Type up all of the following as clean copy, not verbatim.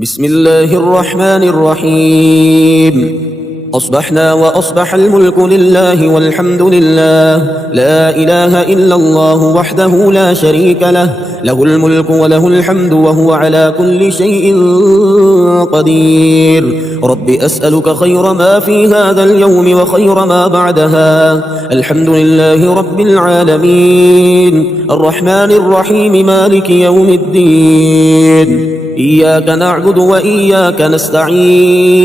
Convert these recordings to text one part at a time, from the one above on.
بسم الله الرحمن الرحيم. أصبحنا وأصبح الملك لله والحمد لله، لا إله إلا الله وحده لا شريك له، له الملك وله الحمد وهو على كل شيء قدير. رب أسألك خير ما في هذا اليوم وخير ما بعدها. الحمد لله رب العالمين، الرحمن الرحيم، مالك يوم الدين. إياك نعبد وإياك نستعين،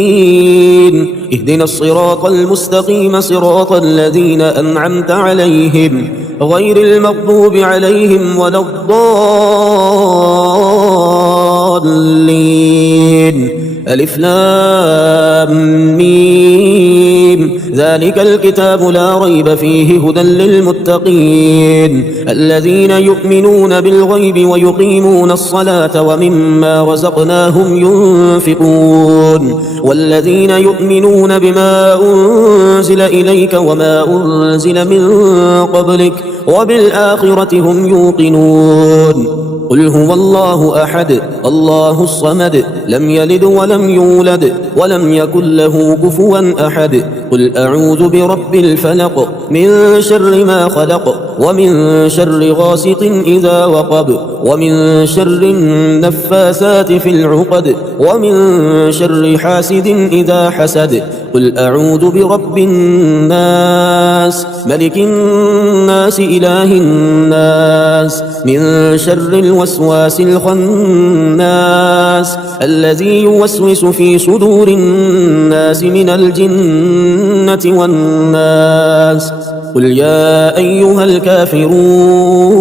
اهدنا الصراط المستقيم، صراط الذين أنعمت عليهم غير المغضوب عليهم ولا الضالين. ألف لام ميم، ذلك الكتاب لا ريب فيه هدى للمتقين الذين يؤمنون بالغيب ويقيمون الصلاة ومما رزقناهم ينفقون، والذين يؤمنون بما أنزل إليك وما أنزل من قبلك وبالآخرة هم يوقنون. قل هو الله أحد الله الصمد، لم يلد ولم يولد ولم يكن له كفوا أحد. قل أعوذ برب الفلق، من شر ما خلق، ومن شر غاسق إذا وقب، ومن شر النفاثات في العقد، ومن شر حاسد إذا حسد. قل أعوذ برب الناس، ملك الناس، إله الناس، من شر الوسواس الخناس الذي يوسوس في صدور الناس من الجنة والناس. قل يا أيها الكافرون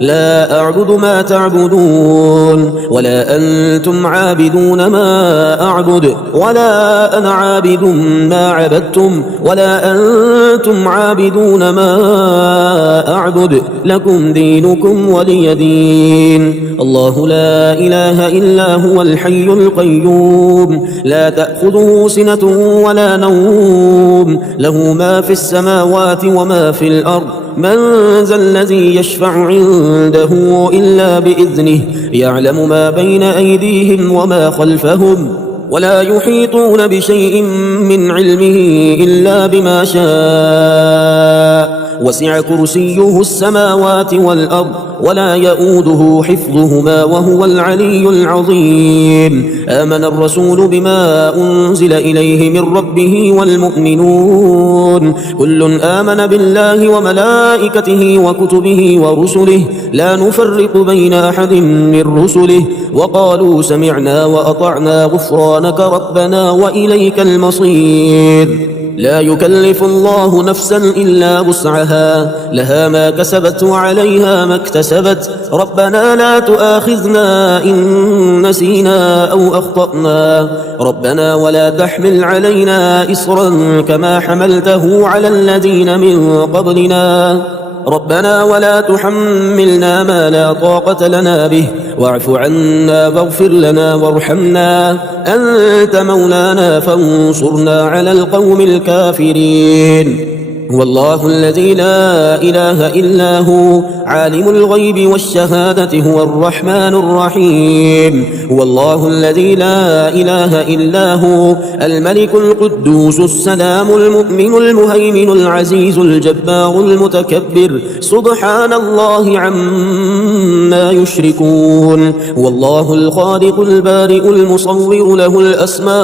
لا أعبد ما تعبدون ولا أنتم عابدون ما أعبد ولا أنا عابد ما عبدتم ولا أنتم عابدون ما أعبد، لكم دينكم ولي دين. الله لا إله إلا هو الحي القيوم، لا تأخذه سنة ولا نوم، له ما في السماوات وما في الأرض. من ذا الذي يشفع عنده إلا بإذنه، يعلم ما بين أيديهم وما خلفهم، ولا يحيطون بشيء من علمه إلا بما شاء. وسع كرسيه السماوات والأرض ولا يؤوده حفظهما وهو العلي العظيم. آمن الرسول بما أنزل إليه من ربه والمؤمنون كل آمن بالله وملائكته وكتبه ورسله، لا نفرق بين أحد من رسله، وقالوا سمعنا وأطعنا غفرانك ربنا وإليك المصير. لا يكلف الله نفسا إلا وسعها، لها ما كسبت وعليها ما اكتسبت. ربنا لا تؤاخذنا إن نسينا أو أخطأنا، ربنا ولا تحمل علينا إصرا كما حملته على الذين من قبلنا، ربنا ولا تحملنا ما لا طاقة لنا به، واعف عنا واغفر لنا وارحمنا، أنت مولانا فانصرنا على القوم الكافرين. هو الله الذي لا إله إلا هو، عالم الغيب والشهادة، هو الرحمن الرحيم. هو الله الذي لا إله إلا هو، الملك القدوس السلام المؤمن المهيمن العزيز الجبار المتكبر، سبحان الله عما يشركون. هو الله الخالق البارئ المصور، له الأسماء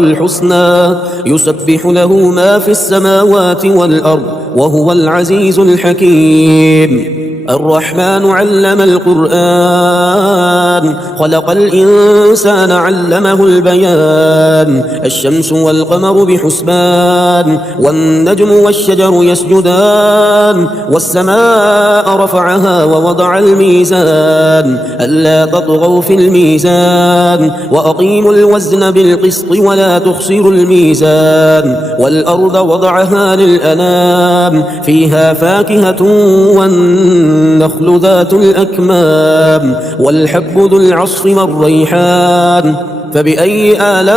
الحسنى، يسبح له ما في السماوات والأرض، وهو العزيز الحكيم. الرحمن علم القرآن، خلق الإنسان علمه البيان. الشمس والقمر بحسبان، والنجم والشجر يسجدان، والسماء رفعها ووضع الميزان ألا تطغوا في الميزان، وأقيموا الوزن بالقسط ولا تخسروا الميزان. والأرض وضعها للأنام، فيها فاكهة والنخل ذات الأكمام، والحب ذو العصف والريحان. فبأي آلاء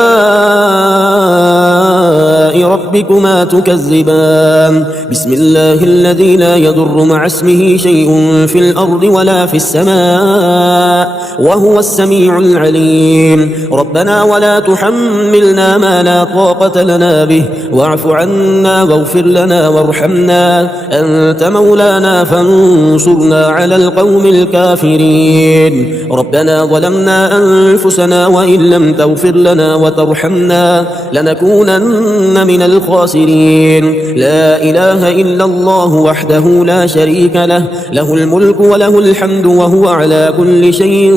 آلاء ربكما تكذبان بسم الله الذي لا يضر مع اسمه شيء في الأرض ولا في السماء وهو السميع العليم ربنا ولا تحملنا ما لا طاقة لنا به واعف عنا واغفر لنا وارحمنا أنت مولانا فانصرنا على القوم الكافرين ربنا ظلمنا أنفسنا وإن لم تغفر لنا وترحمنا لنكونن من الخاسرين لا إله إلا الله وحده لا شريك له له الملك وله الحمد وهو على كل شيء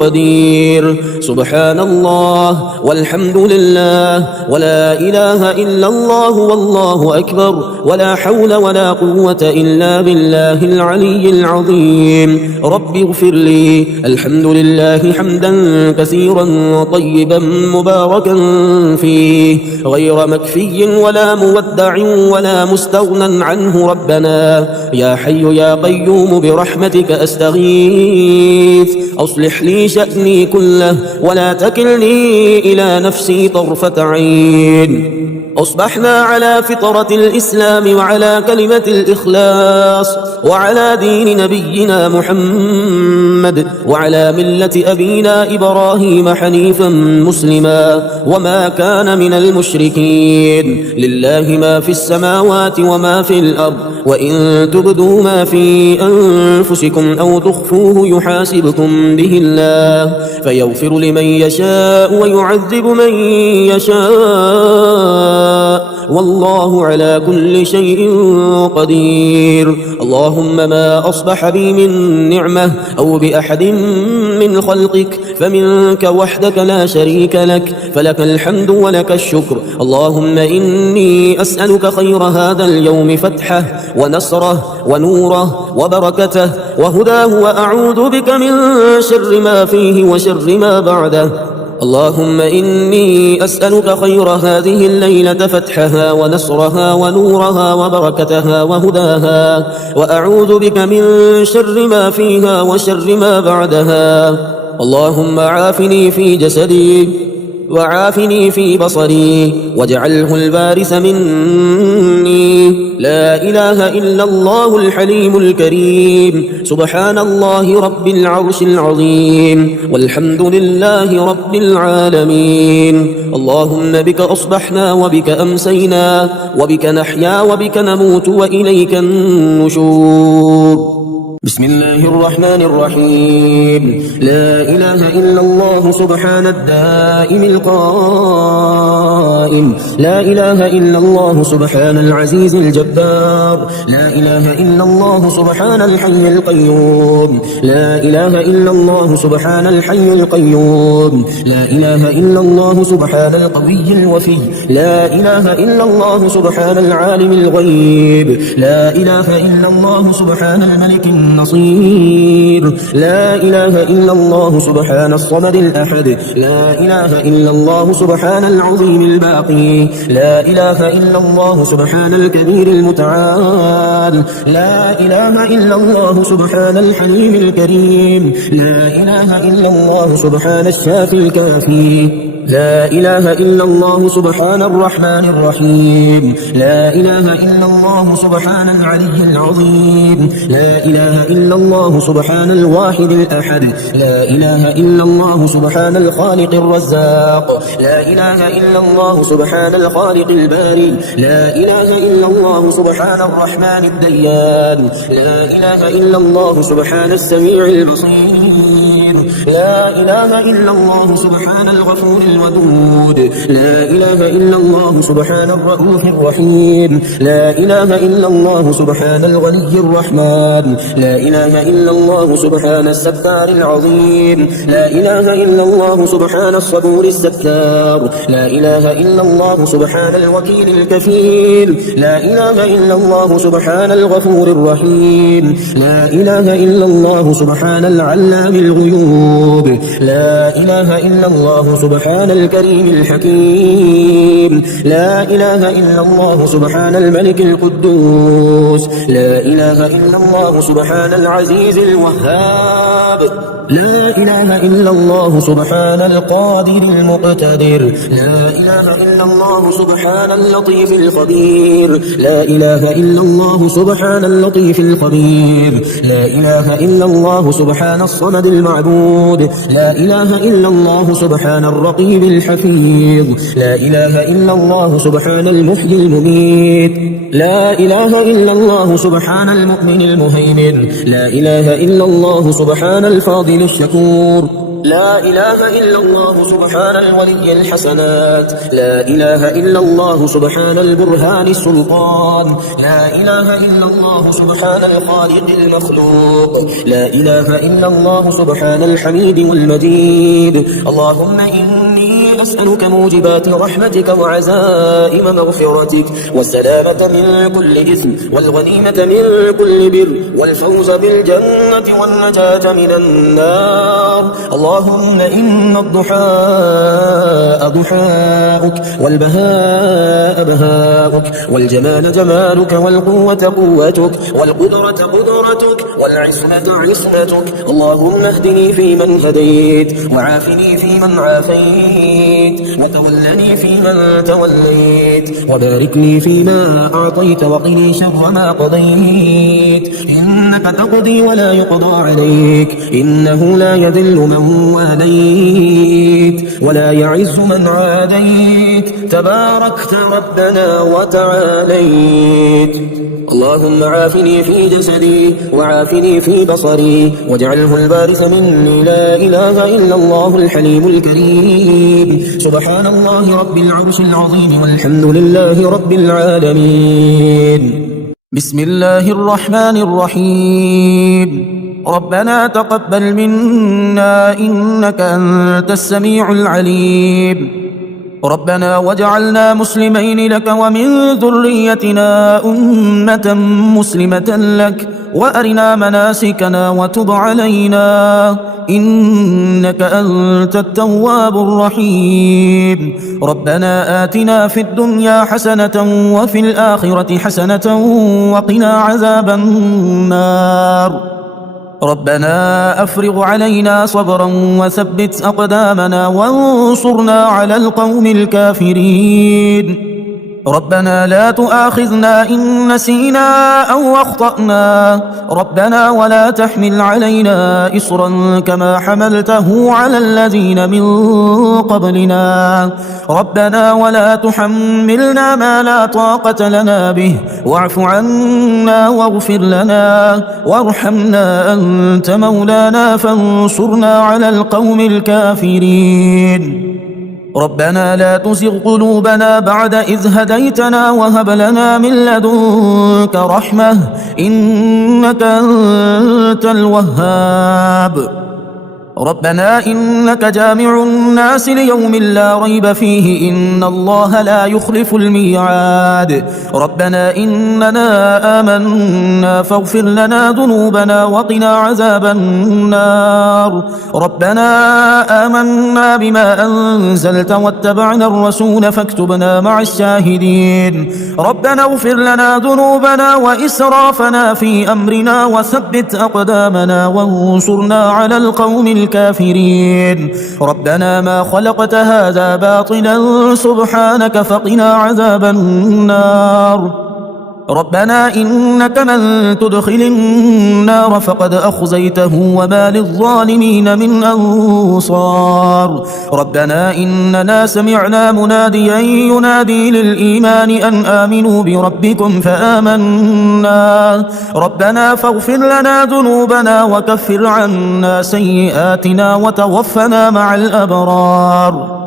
قدير سبحان الله والحمد لله ولا إله إلا الله والله أكبر ولا حول ولا قوة إلا بالله العلي العظيم رب اغفر لي الحمد لله حمدا كثيرا طيبا مباركا فيه غير مكفي ولا مودع ولا مستغنى عنه ربنا يا حي يا قيوم برحمتك أستغيث أصلح لي شأني كله ولا تكلني إلى نفسي طرفة عين أصبحنا على فطرة الإسلام وعلى كلمة الإخلاص وعلى دين نبينا محمد وعلى ملة أبينا إبراهيم حنيفا مسلما وما كان من المشركين لله ما في السماوات وما في الأرض وإن تبدوا ما في أنفسكم أو تخفوه يحاسبكم به الله فيغفر لمن يشاء ويعذب من يشاء والله على كل شيء قدير اللهم ما أصبح بي من نعمة أو بأحد من خلقك فمنك وحدك لا شريك لك فلك الحمد ولك الشكر اللهم إني أسألك خير هذا اليوم فتحه ونصره ونوره وبركته وهداه وأعوذ بك من شر ما فيه وشر ما بعده اللهم إني أسألك خير هذه الليلة فتحها ونصرها ونورها وبركتها وهداها وأعوذ بك من شر ما فيها وشر ما بعدها اللهم عافني في جسدي وعافني في بصري واجعله الوارث مني لا إله إلا الله الحليم الكريم سبحان الله رب العرش العظيم والحمد لله رب العالمين اللهم بك أصبحنا وبك أمسينا وبك نحيا وبك نموت وإليك النشور بسم الله الرحمن الرحيم لا إله إلا الله سبحان الدائم القائم لا إله إلا الله سبحان العزيز الجبار لا إله إلا الله سبحان الحي القيوم لا إله إلا الله سبحان الحي القيوم لا إله إلا الله سبحان القوي الوفي لا إله إلا الله سبحان العالم الغيب لا إله إلا الله سبحان الملك النصير لا إله إلا الله سبحان الصمد الأحد لا إله إلا الله سبحان العظيم الباقي لا إله إلا الله سبحان الكبير المتعال لا إله إلا الله سبحان الحليم الكريم لا إله إلا الله سبحان الشافي الكافي لا إله إلا الله سبحان الرحمن الرحيم لا إله إلا الله سبحان العلي العظيم لا إله إلا الله سبحان الواحد الأحد لا إله إلا الله سبحان الخالق الرزاق لا إله إلا الله سبحان الخالق الباري لا إله إلا الله سبحان الرحمن الديان لا إله إلا الله سبحان السميع البصير لا إله إلا الله سبحان الغفور الودود لا إله إلا الله سبحان الرؤوف الرحيم لا إله إلا الله سبحان الغني الرحمن لا إله إلا الله سبحان الستار العظيم لا إله إلا الله سبحان الصبور الستار لا إله إلا الله سبحان الوكيل الكفيل لا إله إلا الله سبحان الغفور الرحيم لا إله إلا الله سبحان العلام الغيوب المغلوب. لا إله إلا الله سبحان الكريم الحكيم. لا إله إلا الله سبحان الملك القدوس. لا إله إلا الله سبحان العزيز الوهاب. لا إله إلا الله سبحان القادر المقتدر. لا إله إلا الله سبحان اللطيف الخبير. لا إله إلا الله سبحان اللطيف الخبير. لا إله إلا الله سبحان الصمد المعبود. لا إله إلا الله سبحان الرقيب الحفيظ. لا إله إلا الله سبحان المحيي المميت. لا إله إلا الله سبحان المؤمن المهيمن. لا إله إلا الله سبحان الفاضل الشكور. لا إله إلا الله سبحان الولي الحسنات. لا إله إلا الله سبحان البرهان السلطان. لا إله إلا الله سبحان الخالق المخلوق. لا إله إلا الله سبحان الحميد والمجيد. اللهم إني أسألك موجبات رحمتك وعزائم مغفرتك والسلامة من كل إثم والغنيمة من كل بر والفوز بالجنة والنجاة من النار. اللهم إن الضحاء ضحاؤك والبهاء بهاؤك والجمال جمالك والقوة قوتك والقدرة قدرتك والعصمة عصمتك. اللهم اهدني فيمن هديت وعافني فيمن عافيت وتولني فيمن توليت وبارك لي فيما أعطيت وقني شر ما قضيت. إنك تقضي ولا يقضى عليك. إنه لا يذل من واليت ولا يعز من عاديت. تباركت ربنا وتعاليت. اللهم عافني في جسدي وعافني في بصري واجعله الوارث مني. لا إله إلا الله الحليم الكريم. سبحان الله رب العرش العظيم والحمد لله رب العالمين. بسم الله الرحمن الرحيم. ربنا تقبل منا إنك أنت السميع العليم. ربنا واجعلنا مسلمين لك ومن ذريتنا أمة مسلمة لك وأرنا مناسكنا وتب علينا إنك أنت التواب الرحيم. ربنا آتنا في الدنيا حسنة وفي الآخرة حسنة وقنا عذاب النار. ربنا أفرغ علينا صبرا وثبت أقدامنا وانصرنا على القوم الكافرين. ربنا لا تؤاخذنا إن نسينا أو أخطأنا. ربنا ولا تحمل علينا إصرا كما حملته على الذين من قبلنا. ربنا ولا تحملنا ما لا طاقة لنا به واعف عنا واغفر لنا وارحمنا أنت مولانا فانصرنا على القوم الكافرين. ربنا لا تزغ قلوبنا بعد إذ هديتنا وهب لنا من لدنك رحمة إنك أنت الوهاب. ربنا إنك جامع الناس ليوم لا ريب فيه إن الله لا يخلف الميعاد. ربنا إننا آمنا فاغفر لنا ذنوبنا وقنا عذاب النار. ربنا آمنا بما أنزلت واتبعنا الرسول فاكتبنا مع الشاهدين. ربنا اغفر لنا ذنوبنا وإسرافنا في أمرنا وثبت أقدامنا وانصرنا على القوم الكافرين. ربنا ما خلقت هذا باطلا سبحانك فقنا عذاب النار. ربنا إنك من تدخل النار فقد أخزيته وما للظالمين من أنصار. ربنا إننا سمعنا مناديا ينادي للإيمان أن آمنوا بربكم فآمنا. ربنا فاغفر لنا ذنوبنا وكفر عنا سيئاتنا وتوفنا مع الأبرار.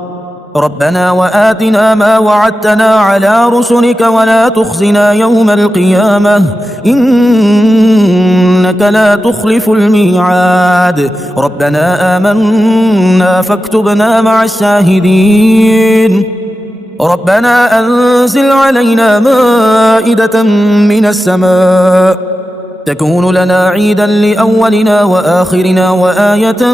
ربنا وآتنا ما وعدتنا على رسلك ولا تخزنا يوم القيامة إنك لا تخلف الميعاد. ربنا آمنا فاكتبنا مع الشاهدين. ربنا أنزل علينا مائدة من السماء تكون لنا عيدا لأولنا وآخرنا وآية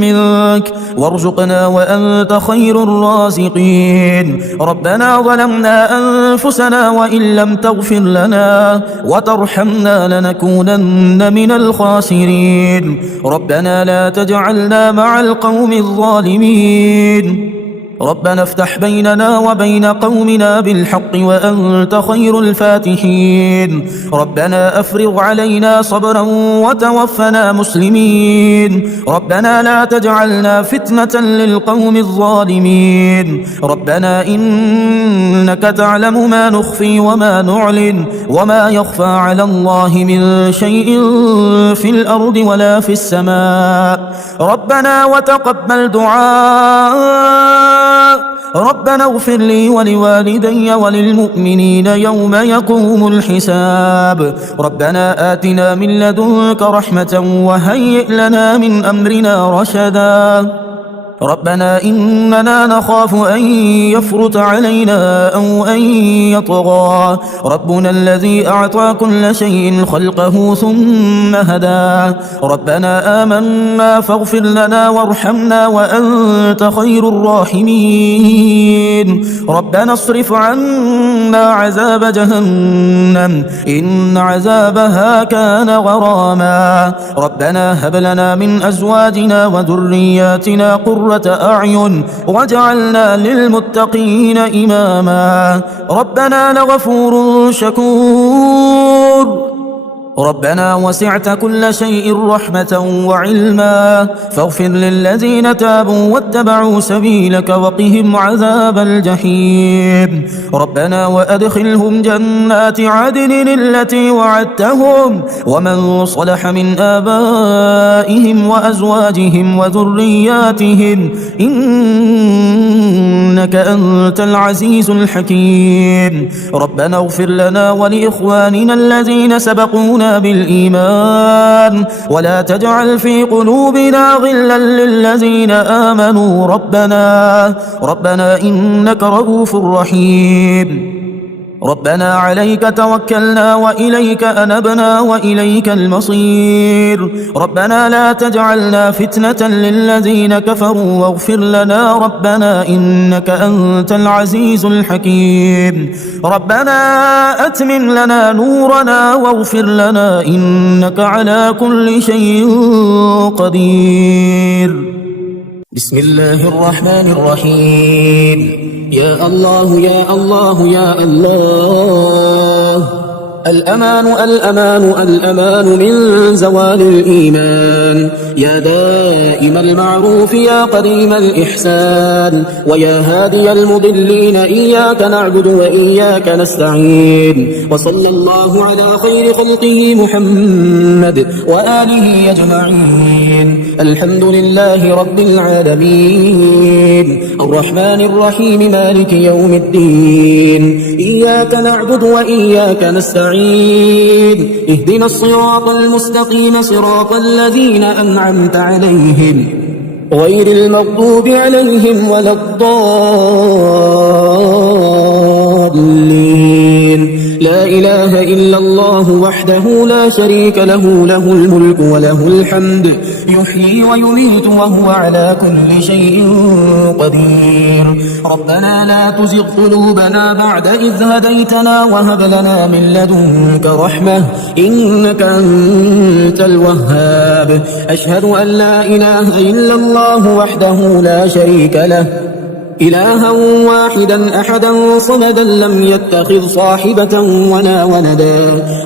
منك وارزقنا وأنت خير الرازقين. ربنا ظلمنا أنفسنا وإن لم تغفر لنا وترحمنا لنكونن من الخاسرين. ربنا لا تجعلنا مع القوم الظالمين. ربنا افتح بيننا وبين قومنا بالحق وأنت خير الفاتحين. ربنا أفرغ علينا صبرا وتوفنا مسلمين. ربنا لا تجعلنا فتنة للقوم الظالمين. ربنا إنك تعلم ما نخفي وما نعلن وما يخفى على الله من شيء في الأرض ولا في السماء. ربنا وتقبل دعاء. ربنا اغفر لي ولوالدي وللمؤمنين يوم يقوم الحساب. ربنا آتنا من لدنك رحمة وهيئ لنا من أمرنا رشدا. ربنا إننا نخاف أن يفرط علينا أو أن يطغى ربنا الذي أعطى كل شيء خلقه ثم هدى. ربنا آمنا فاغفر لنا وارحمنا وأنت خير الراحمين. ربنا اصرف عنا عذاب جهنم إن عذابها كان غراما. ربنا هب لنا من أزواجنا وذرياتنا قرة أعين واجعلنا للمتقين إماما. ربنا لغفور شكور. ربنا وسعت كل شيء رحمة وعلما فاغفر للذين تابوا واتبعوا سبيلك وقهم عذاب الجحيم. ربنا وأدخلهم جنات عدن التي وعدتهم ومن صلح من آبائهم وأزواجهم وذرياتهم إنك أنت العزيز الحكيم. ربنا اغفر لنا ولإخواننا الذين سبقونا بالإيمان ولا تجعل في قلوبنا غلا للذين آمنوا ربنا إنك رؤوف رحيم. ربنا عليك توكلنا وإليك أنبنا وإليك المصير. ربنا لا تجعلنا فتنة للذين كفروا واغفر لنا ربنا إنك أنت العزيز الحكيم. ربنا أتمم لنا نورنا واغفر لنا إنك على كل شيء قدير. بسم الله الرحمن الرحيم. يا الله يا الله يا الله. الأمان الأمان الأمان من زوال الإيمان. يا دائم المعروف يا قديم الإحسان ويا هادي المضلين إياك نعبد وإياك نستعين. وصلى الله على خير خلقه محمد وآله أجمعين. الحمد لله رب العالمين الرحمن الرحيم مالك يوم الدين. إياك نعبد وإياك نستعين. اهدنا الصراط المستقيم صراط الذين أنعمت عليهم غير المغضوب عليهم ولا الضالين. لا إله إلا الله وحده لا شريك له له الملك وله الحمد يحيي ويميت وهو على كل شيء قدير. ربنا لا تزغ قلوبنا بعد إذ هديتنا وهب لنا من لدنك رحمة إنك أنت الوهاب. أشهد أن لا إله إلا الله وحده لا شريك له إلها واحدا أحدا صمدا لم يتخذ صاحبة ولا ولدا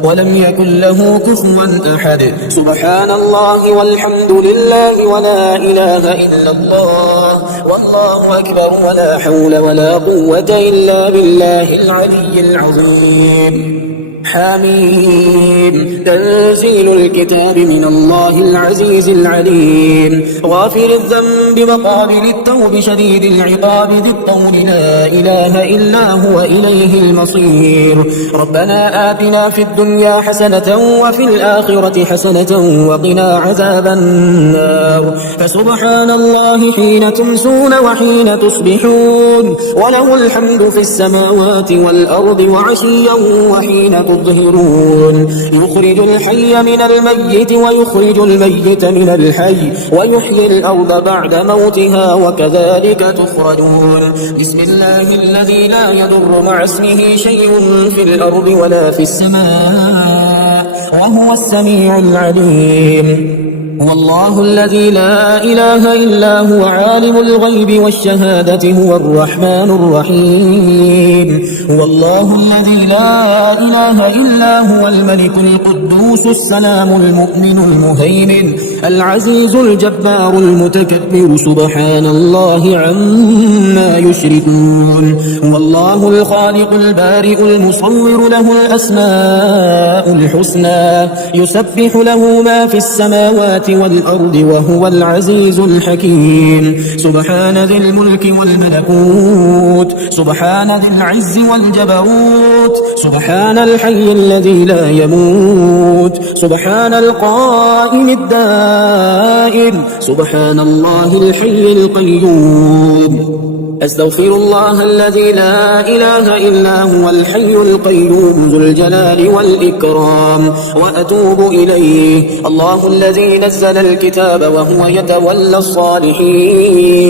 ولم يكن له كفوا أحد. سبحان الله والحمد لله ولا إله إلا الله والله أكبر ولا حول ولا قوة إلا بالله العلي العظيم. حميم. تنزيل الكتاب من الله العزيز العليم غافر الذنب وقابل التوب شديد العقاب ذي الطول لا إله إلا هو إليه المصير. ربنا آتنا في الدنيا حسنة وفي الآخرة حسنة وقنا عذاب النار. فسبحان الله حين تمسون وحين تصبحون وله الحمد في السماوات والأرض وعشيا وحين تظهرون تظهرون يخرج الحي من الميت ويخرج الميت من الحي ويحيي الأرض بعد موتها وكذلك تخرجون بسم الله الذي لا يضر مع اسمه شيء في الأرض ولا في السماء وهو السميع العليم هو الله الذي لا إله إلا هو عالم الغيب والشهادة هو الرحمن الرحيم هو الله الذي لا إله إلا هو الملك القدوس السلام المؤمن المهيمن العزيز الجبار المتكبر سبحان الله عما يشركون هو الله الخالق البارئ المصور له الأسماء الحسنى يسبح له ما في السماوات والأرض وهو العزيز الحكيم سبحان ذي الملك والملكوت سبحان ذي العز والجبروت سبحان الحي الذي لا يموت سبحان القائم الدائم سبحان الله الحي القيوم أستغفر الله الذي لا إله إلا هو الحي القيوم ذو الجلال والإكرام وأتوب إليه الله الذي نزل الكتاب وهو يتولى الصالحين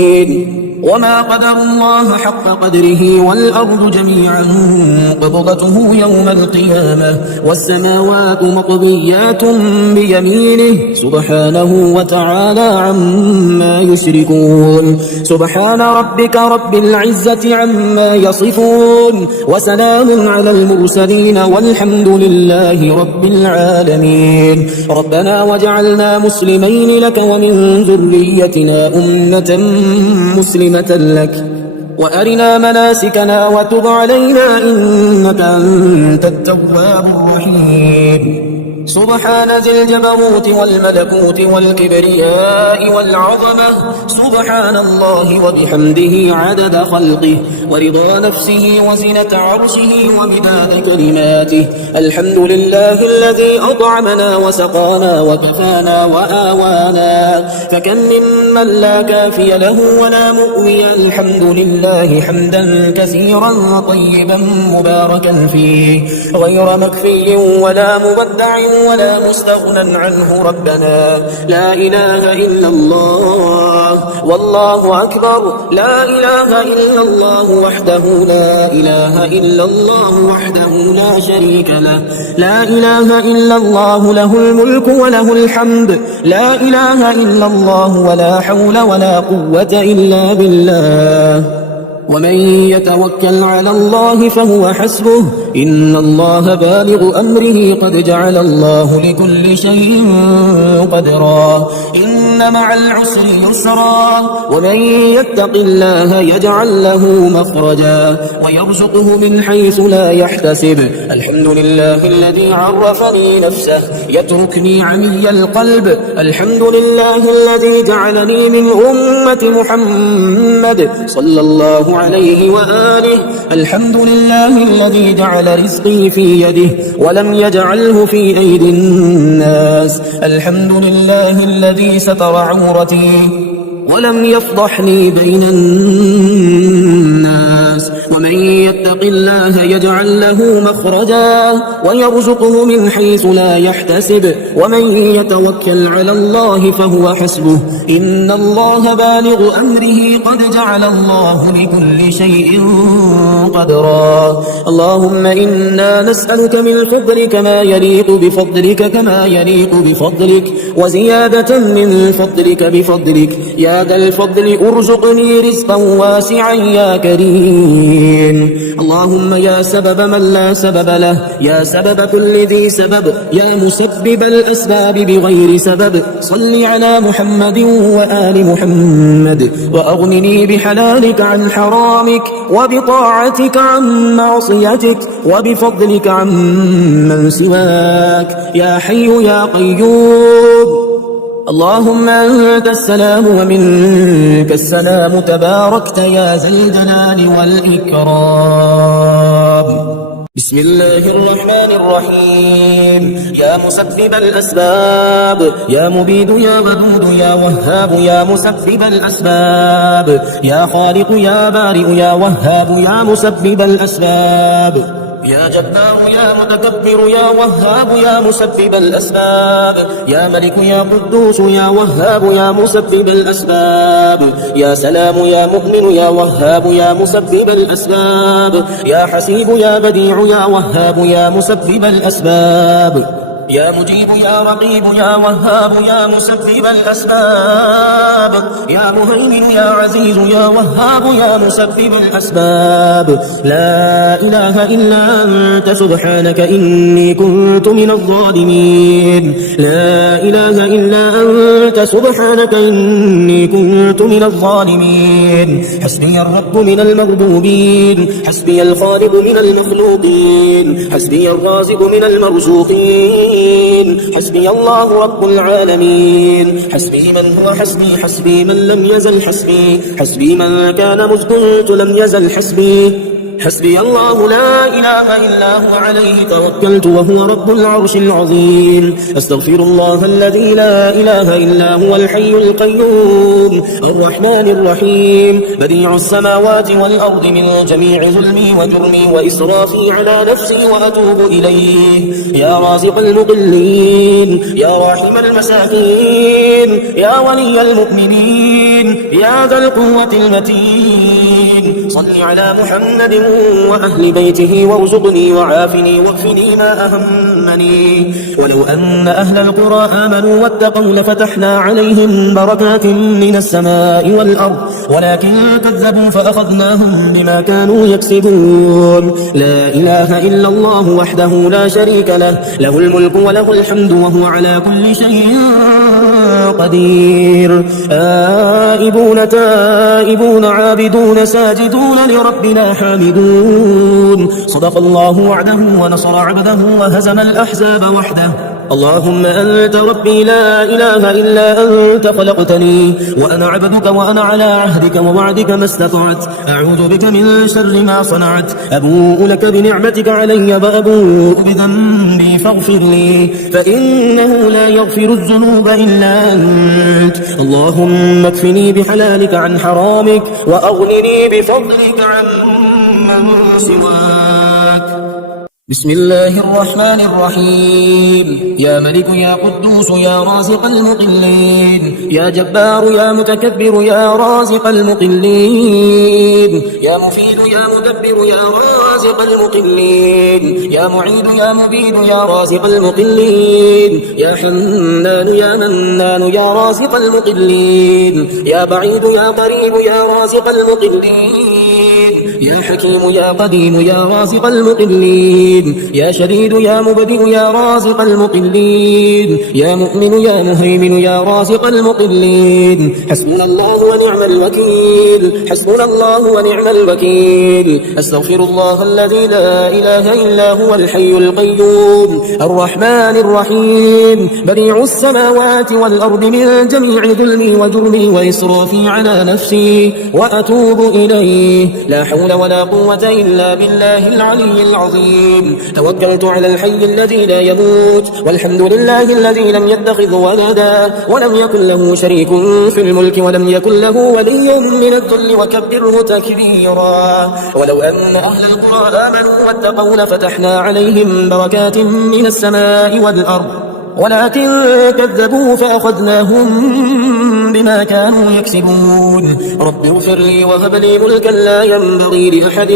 وما قدر الله حق قدره والأرض جميعا قبضته يوم القيامة والسماوات مطويات بيمينه سبحانه وتعالى عما يشركون سبحان ربك رب العزة عما يصفون وسلام على المرسلين والحمد لله رب العالمين ربنا وجعلنا مسلمين لك ومن ذريتنا أمة مسلمة لك وأرنا مناسكنا وتب علينا إنك أنت التواب الرحيم سبحان ذي الجبروت والملكوت والكبرياء والعظمة سبحان الله وبحمده عدد خلقه ورضا نفسه وزنة عرشه ومداد كلماته الحمد لله الذي أطعمنا وسقانا وكفانا وآوانا فكم ممن لا كافي له ولا مؤوي الحمد لله حمدا كثيرا طيبا مباركا فيه غير مكفي ولا مبدع ولا مستغنى عنه ربنا لا إله إلا الله والله أكبر لا إله إلا الله وحده لا إله إلا الله وحده لا شريك له لا إله إلا الله له الملك وله الحمد لا إله إلا الله ولا حول ولا قوة إلا بالله ومن يتوكل على الله فهو حسبه إن الله بالغ أمره قد جعل الله لكل شيء قدرا إن مع العسر يسرا ومن يتق الله يجعل له مخرجا ويرزقه من حيث لا يحتسب الحمد لله الذي عرفني نفسه يتركني عمي القلب الحمد لله الذي جعلني من أمة محمد صلى الله عليه وآله الحمد لله الذي جعل رزقي في يده ولم يجعله في أيدي الناس الحمد لله الذي ستر عورتي ولم يفضحني بين الناس ومن يتق الله يجعل له مخرجا ويرزقه من حيث لا يحتسب ومن يتوكل على الله فهو حسبه إن الله بالغ أمره قد جعل الله لكل شيء قدرا اللهم إنا نسألك من فضلك ما يليق بفضلك كما يليق بفضلك وزيادة من فضلك بفضلك يا ذا الفضل ارزقني رزقا واسعا يا كريم اللهم يا سبب من لا سبب له يا سبب كل ذي سبب يا مسبب الأسباب بغير سبب صل على محمد وآل محمد وأغنني بحلالك عن حرامك وبطاعتك عن معصيتك وبفضلك عن من سواك يا حي يا قيوم اللهم أنت السلام ومنك السلام تباركت يا ذا الجلال والإكرام بسم الله الرحمن الرحيم يا مسبب الأسباب يا مبيد يا ودود يا وهاب يا مسبب الأسباب يا خالق يا بارئ يا وهاب يا مسبب الأسباب يا جبار يا متكبر يا وهاب يا مسبب الأسباب يا ملك يا قدوس يا وهاب يا مسبب الأسباب يا سلام يا مؤمن يا وهاب يا مسبب الأسباب يا حسيب يا بديع يا وهاب يا مسبب الأسباب يا مجيب يا رقيب يا وهاب يا مسبب الأسباب يا مهيمن يا عزيز يا وهاب يا مسبب الأسباب لا إله إلا أنت سبحانك إني كنت من الظالمين لا إله إلا أنت سبحانك إني كنت من الظالمين حسبي الرب من المغضوبين حسبي الخالق من المخلوقين حسبي الرازق من المرزوقين حسبي الله رب العالمين حسبي من هو حسبي حسبي من لم يزل حسبي حسبي من كان مذ كنت لم يزل حسبي حسبي الله لا إله إلا هو عليه توكلت وهو رب العرش العظيم أستغفر الله الذي لا إله إلا هو الحي القيوم الرحمن الرحيم بديع السماوات والأرض من جميع ظلمي وجرمي وإسرافي على نفسي وأتوب إليه يا رازق المضلين يا راحم المساكين يا ولي المؤمنين يا ذا القوة المتين صل على محمد وأهل بيته وارزقني وعافني واكفني ما أهمني ولو أن أهل القرى آمنوا واتقوا لفتحنا عليهم بركات من السماء والأرض ولكن كذبوا فأخذناهم بما كانوا يكسبون لا إله إلا الله وحده لا شريك له له الملك وله الحمد وهو على كل شيء قدير آئبون تائبون عابدون ساجدون لربنا حامدون صدق الله وعده ونصر عبده وهزم الأحزاب وحده اللهم أنت ربي لا إله إلا أنت خلقتني وأنا عبدك وأنا على عهدك ووعدك ما استطعت أعوذ بك من شر ما صنعت أبوء لك بنعمتك علي وأبوء بذنبي فاغفر لي فإنه لا يغفر الذنوب إلا أنت اللهم اكفني بحلالك عن حرامك وأغنني بفضلك عن من سواك بسم الله الرحمن الرحيم يا ملك يا قدوس يا رازق المقلين يا جبار يا متكبر يا رازق المقلين يا مفيد يا مدبر يا رازق المقلين يا معيد يا مبيد يا رازق المقلين يا حنان يا منان يا رازق المقلين يا بعيد يا قريب يا رازق المقلين يا حكيم يا قديم يا رازق المقلين يا شديد يا مبدئ يا رازق المقلين يا مؤمن يا مهيمن يا رازق المقلين حسبنا الله ونعم الوكيل حسبنا الله ونعم الوكيل أستغفر الله الذي لا إله إلا هو الحي القيوم الرحمن الرحيم بديع السماوات والأرض من جميع ظلمي وجرمي وإسرافي على نفسي وأتوب إليه لا حول ولا قوة إلا بالله العلي العظيم توكلت على الحي الذي لا يموت والحمد لله الذي لم يتخذ ولدا ولم يكن له شريك في الملك ولم يكن له ولي من الذل وكبره تكبيرا ولو أن أهل القرى آمنوا واتقوا لفتحنا عليهم بركات من السماء والأرض ولكن كذبوا فأخذناهم بما كانوا يكسبون رب اغفر لي وهب لي ملكا لا ينبغي لأحد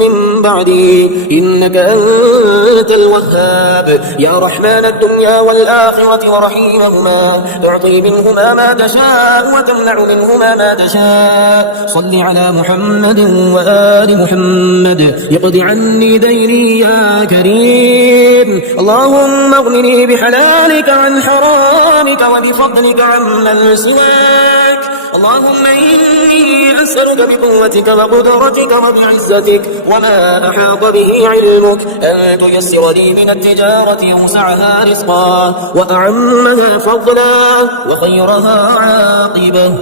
من بعدي إنك أنت الوهاب يا رحمن الدنيا والآخرة ورحيمهما تعطي منهما ما تشاء وتمنع منهما ما تشاء صل على محمد وآل محمد يقضي عني ديني يا كريم اللهم اغنني بحلالك عن حرامك وبفضلك عمن سواك اللهم إني أسألك بقوتك وقدرتك وبعزتك وما أحاط به علمك أن تيسر لي من التجارة أوسعها رزقا وأعمها فضلا وخيرها عاقبة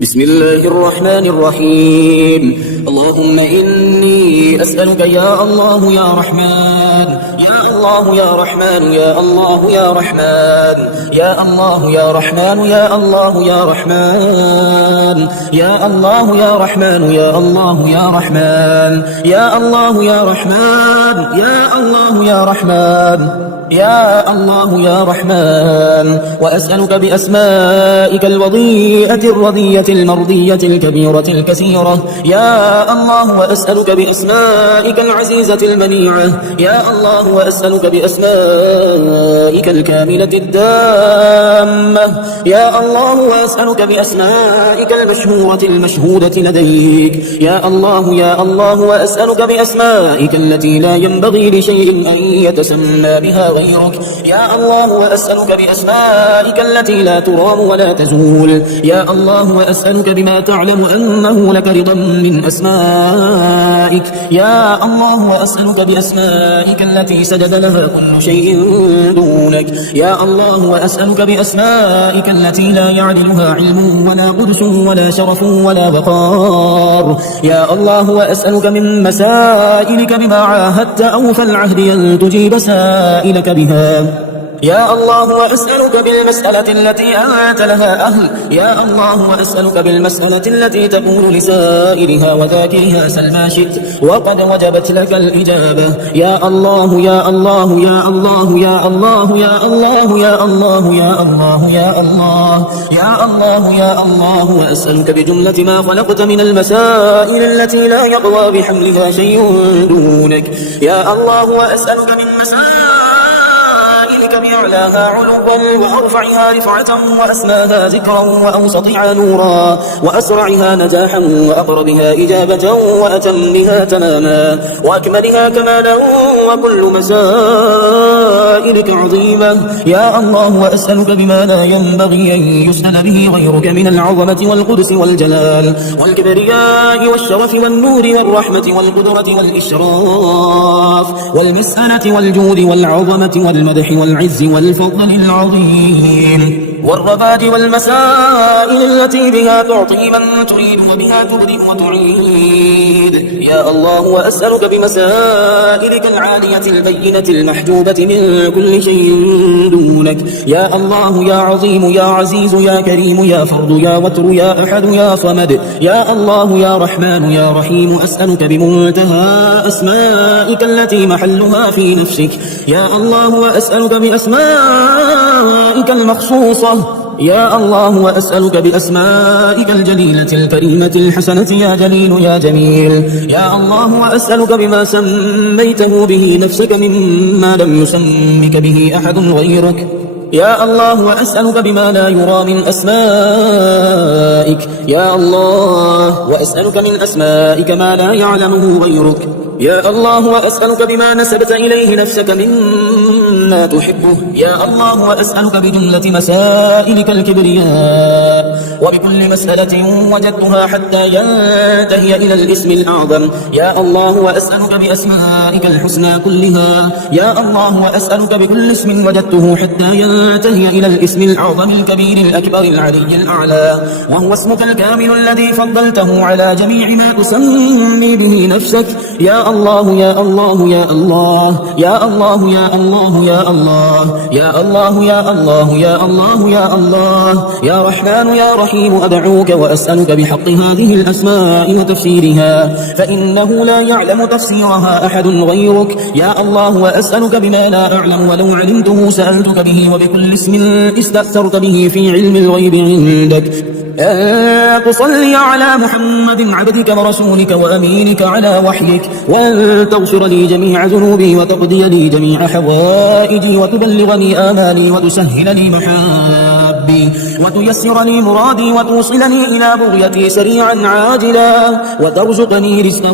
بسم الله الرحمن الرحيم اللهم إني أسألك يا الله يا رحمن يا الله الله يا رحمن يا الله يا رحمن يا الله يا رحمن يا الله يا رحمن يا الله يا رحمن يا الله يا رحمن يا الله يا رحمن يا الله يا رحمن يا الله يا رحمن وأسألك بأسمائك الوضيئة الرضية المرضية الكبيرة الكثيرة يا الله وأسألك بأسمائك العزيزة المنيعة يا الله وأسألك بأسمائك الكاملة الدامة يا الله وأسألك بأسمائك المشهورة المشهودة لديك يا الله يا الله وأسألك بأسمائك التي لا ينبغي لشيء أن يتسمى بها غيرك يا الله وأسألك بأسمائك التي لا ترام ولا تزول يا الله وأسألك بما تعلم أنه لك رضا من أسمائك يا الله وأسألك بأسمائك التي سجد لها كل شيء دونك يا الله وأسألك بأسمائك التي لا يعدلها علم ولا قدس ولا شرف ولا وقار يا الله وأسألك من مسائلك بما عاهدت أوفى العهد أن تجيب سائلك بها يا الله وأسألك بالمسألة التي أنت لها أهل يا الله وأسألك بالمسألة التي تكون لسائرها وذاكرها سلما شئت وقد وجبت لك الإجابة يا الله يا الله يا الله يا الله يا الله يا الله يا الله يا الله يا الله يا الله وأسألك بجملة ما خلقت من المسائل التي لا يقضى بحملها شيء دونك يا الله وأسألك من مسائل بأعلاها علوا وأرفعها رفعة وأسماها ذكرا وأوسطها نورا وأسرعها نجاحا وأقربها إجابة وأتمها تماما وأكملها كمالا وكل مسائلك عظيمة يا الله وأسألك بما لا ينبغي أن يسأل به غيرك من العظمة والقدس والجلال والكبرياء والشرف والنور والرحمة والقدرة والإشراف والمسألة والجود والعظمة والمدح والعز والفضل العظيم والرباد والمسائل التي بها تعطي من تريد وبها تبدئ وتعيد يا الله وأسألك بمسائلك العالية البينة المحجوبة من كل شيء دونك يا الله يا عظيم يا عزيز يا كريم يا فرد يا وتر يا أحد يا صمد يا الله يا رحمن يا رحيم أسألك بمنتهى أسمائك التي محلها في نفسك يا الله وأسألك بأسمائك المخصوصة يا الله وأسألك بأسمائك الجليلة الكريمة الحسنة يا جليل يا جميل يا الله وأسألك بما سميته به نفسك مما لم يسمك به أحد غيرك يا الله وأسألك بما لا يرى من أسمائك يا الله وأسألك من أسمائك ما لا يعلمه غيرك يا الله وأسألك بما نسبت إليه نفسك مما تحبه يا الله وأسألك بجملة مسائلك الكبرياء وبكل مسألة وجدتها حتى ينتهي إلى الاسم الأعظم يا الله وأسألك بأسمائك الحسنى كلها يا الله وأسألك بكل اسم وجدته حتى ينتهي إلى الاسم الأعظم الكبير الأكبر العلي الأعلى وهو اسمك الكامل الذي فضلته على جميع ما تسمي به نفسك يا الله يا الله يا الله يا الله يا الله يا الله يا الله يا الله يا الله يا الله يا رحمن يا رحيم أدعوك وأسألك بحق هذه الأسماء وتفسيرها فإنه لا يعلم تفسيرها أحد غيرك يا الله وأسألك بما لا أعلم ولو علمته سألتك به وبكل اسم استأثرت به في علم الغيب عندك أن تصلي على محمد عبدك ورسولك وأمينك على وحيك وأن تغفر لي جميع ذنوبي وتقضي لي جميع حوائجي وتبلغني آمالي وتسهل لي محابي وتيسر لي مرادي وتوصلني إلى بغيتي سريعا عاجلا وترزقني رزقا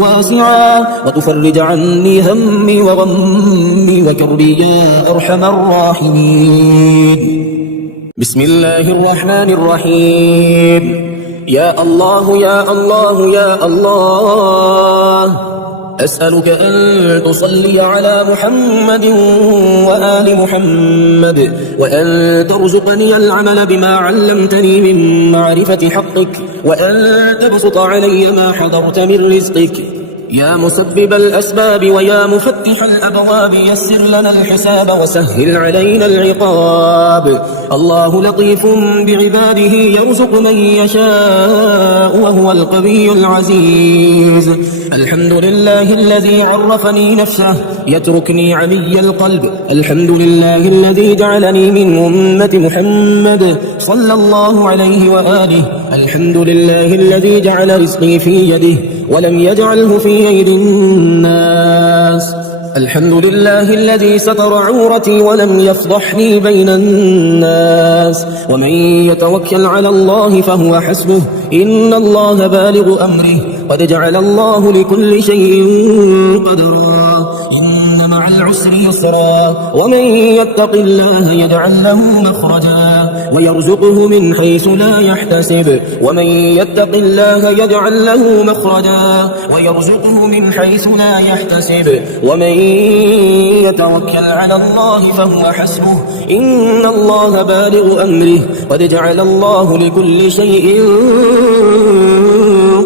واسعا وتفرج عني همي وغمي وكربي يا أرحم الراحمين بسم الله الرحمن الرحيم يا الله يا الله يا الله أسألك أن تصلي على محمد وآل محمد وأن ترزقني العمل بما علمتني من معرفة حقك وأن تبسط علي ما حضرت من رزقك يا مسبب الأسباب ويا مفتح الأبواب يسر لنا الحساب وسهل علينا العقاب. الله لطيف بعباده يرزق من يشاء وهو القوي العزيز. الحمد لله الذي عرفني نفسه يتركني عمي القلب. الحمد لله الذي جعلني من أمة محمد صلى الله عليه وآله. الحمد لله الذي جعل رزقي في يده ولم يجعله في أيدي الناس. الحمد لله الذي ستر عورتي ولم يفضحني بين الناس. ومن يتوكل على الله فهو حسبه إن الله بالغ أمره قد جعل الله لكل شيء قدرا. إن مع العسر يسرا ومن يتق الله يجعل له مخرجا ويرزقه من حيث لا يحتسب. ومن يتق الله يجعل له مخرجا ويرزقه من حيث لا يحتسب. ومن يتوكل على الله فهو حسبه إن الله بالغ أمره قد جعل الله لكل شيء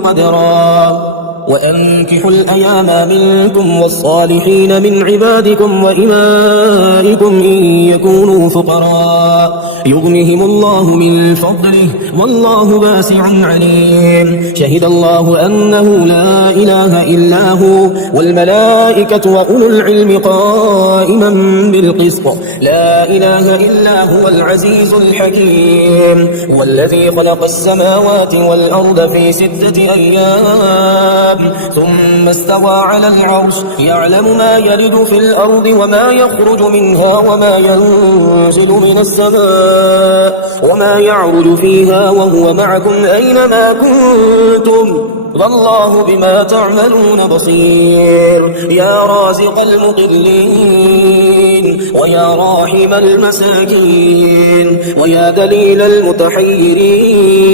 قدرا. وأنكحوا الأيام منكم والصالحين من عبادكم وإمائكم إن يكونوا فقراء يغنهم الله من فضله والله واسع عليم. شهد الله أنه لا إله إلا هو والملائكة وأولو العلم قائما بالقسط. لا إله إلا هو العزيز الحكيم. هو الذي خلق السماوات والأرض في 6 أيام ثم استوى على العرش يعلم ما يلج في الأرض وما يخرج منها وما ينزل من السماء وما يعرج فيها وهو معكم أينما كنتم والله بما تعملون بصير. يا رازق المقلين ويا راحم المساكين ويا دليل المتحيرين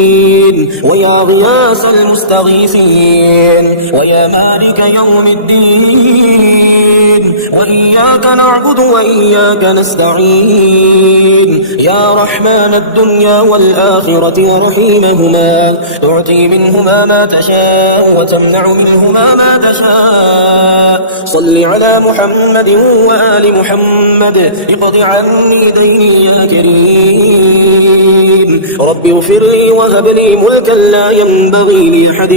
ويا غياث المستغيثين ويا مالك يوم الدين وإياك نعبد وإياك نستعين. يا رحمن الدنيا والآخرة ورحيمهما تعطي منهما ما تشاء وتمنع منهما ما تشاء. صل على محمد وآل محمد اقض عني ديني يا كريم. رب اغفر لي وهب لي ملكا لا ينبغي لأحد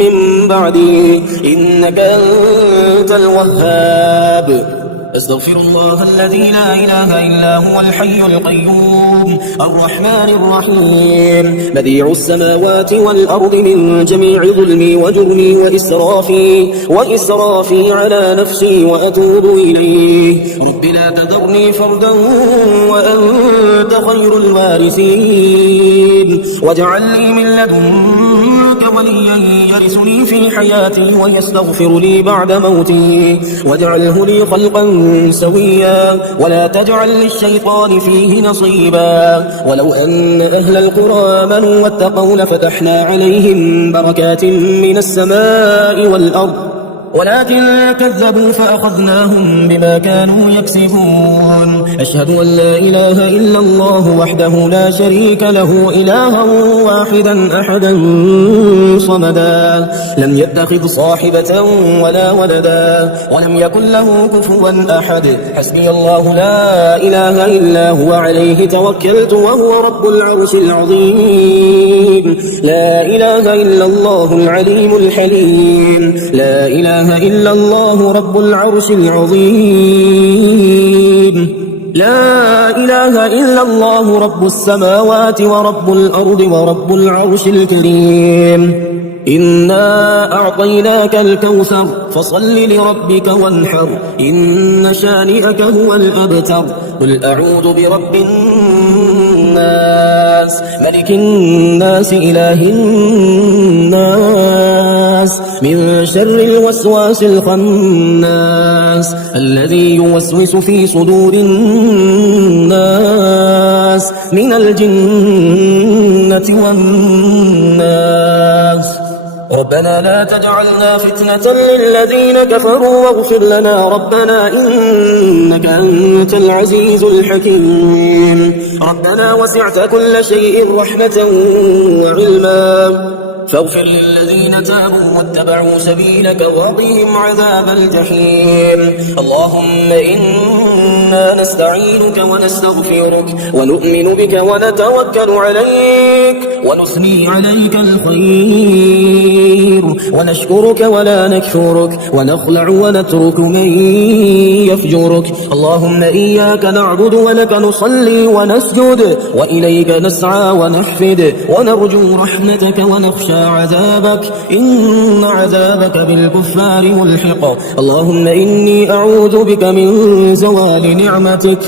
من بعدي إنك أنت الوهاب. أستغفر الله الذي لا إله إلا هو الحي القيوم الرحمن الرحيم بديع السماوات والأرض من جميع ظلمي وجرمي وإسرافي على نفسي وأتوب إليه. رب لا تذرني فردا وأنت خير الوارثين واجعل لي من لدنك وليا يرثني في حياتي ويستغفر لي بعد موتي واجعله لي خلقا سويا ولا تجعل للشيطان فيه نصيبا. ولو أن أهل القرى آمنوا واتقوا لفتحنا عليهم بركات من السماء والأرض ولكن كذبوا فأخذناهم بما كانوا يكسبون. أشهد أن لا إله إلا الله وحده لا شريك له إلها واحدا أحدا صمدا لم يتخذ صاحبة ولا ولدا ولم يكن له كفوا أحد. حسبي الله لا إله إلا هو عليه توكلت وهو رب العرش العظيم. لا إله إلا الله العليم الحليم. لا إله إلا الله رب العرش العظيم. لا إله إلا الله رب السماوات ورب الأرض ورب العرش الكريم. إنا أعطيناك الكوثر فصل لربك وانحر إن شانئك هو الأبتر. قل أعوذ برب الناس ملك الناس إله الناس من شر الوسواس الخناس الذي يوسوس في صدور الناس من الجنة والناس. ربنا لا تجعلنا فتنة للذين كفروا واغفر لنا ربنا إنك أنت العزيز الحكيم. ربنا وسعت كل شيء رحمة وعلما فاغفر للذين تابوا واتبعوا سبيلك وقهم عذاب الجحيم. اللهم إنا نستعينك ونستغفرك ونؤمن بك ونتوكل عليك ونثني عليك الخير ونشكرك ولا نكفرك ونخلع ونترك من يفجرك. اللهم إياك نعبد ولك نصلي ونسجد وإليك نسعى ونحفد ونرجو رحمتك ونخشى عذابك إن عذابك بالكفار ملحق. اللهم إني أعوذ بك من زوال نعمتك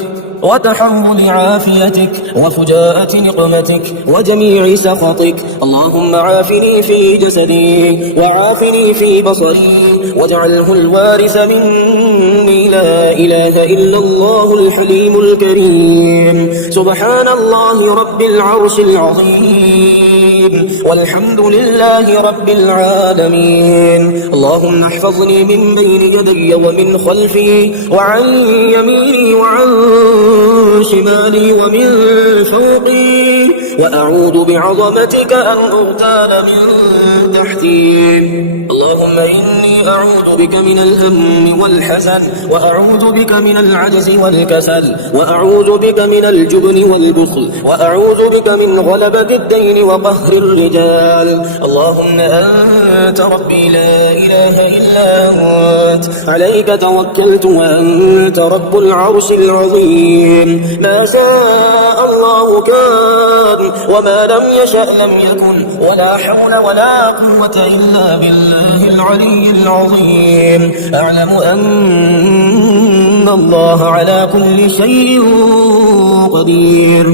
وتحول عافيتك وفجاءة نقمتك وجميع سخطك. اللهم عافني في جسدي وعافني في بصري واجعله الوارث مني. لا إله إلا الله الحليم الكريم. سبحان الله رب العرش العظيم والحمد لله رب العالمين. اللهم احفظني من بين يدي ومن خلفي وعن يميني وعن شمالي ومن فوقي وأعوذ بعظمتك أن أغتال من تحتي. اللهم إني أعوذ بك من الهم والحزن وأعوذ بك من العجز والكسل وأعوذ بك من الجبن والبخل وأعوذ بك من غلبة الدين وقهر الرجال. اللهم أنت ربي لا إله إلا أنت عليك توكلت وأنت رب العرش العظيم. ما شاء الله كان وما لم يشأ لم يكن ولا حول ولا قوة إلا بالله العلي العظيم. أعلم أن الله على كل شيء قدير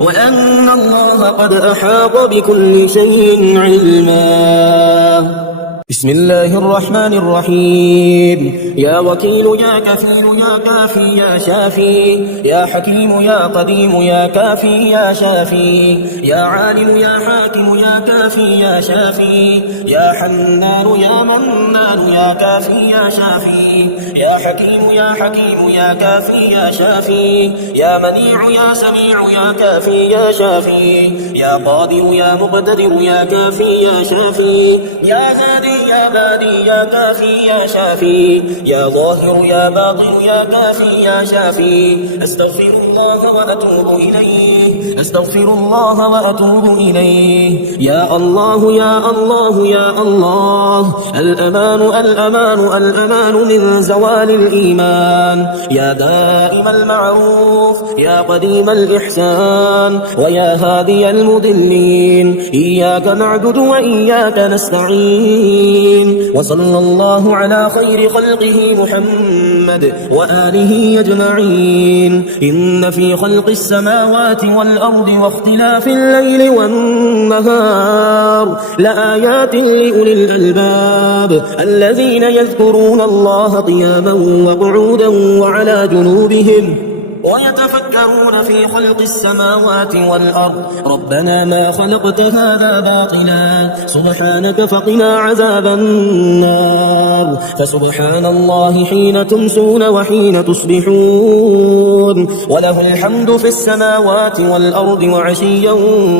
وأن الله قد أحاط بكل شيء علما. بسم الله الرحمن الرحيم. يا وكيل يا كفيل يا كافي يا شافي يا حكيم يا قديم يا كافي يا شافي يا عالم يا حاكم يا كافي يا شافي يا حنان يا منان يا كافي يا شافي يا حكيم يا حكيم يا كافي يا شافي يا منيع يا سميع يا كافي يا شافي يا قادر يا مقتدر يا كافي يا شافي يا هادي يا بادي يا كافي يا شافي يا ظاهر يا باطن يا كافي يا شافي. أستغفر الله وأتوب إليه أستغفر الله وأتوب إليه. يا الله يا الله يا الله. الأمان الأمان الأمان من زوال الإيمان. يا دائم المعروف يا قديم الإحسان ويا هادي المضلين. إياك نعبد وإياك نستعين. وصلى الله على خير خلقه محمد وآله أجمعين. إن في خلق السماوات والأرض واختلاف الليل والنهار لآيات لأولي الألباب الذين يذكرون الله قياما وقعودا وعلى جنوبهم ويتفكرون في خلق السماوات والأرض. ربنا ما خلقت هذا باطلا سبحانك فقنا عذاب النار. فسبحان الله حين تمسون وحين تصبحون وله الحمد في السماوات والأرض وعشيا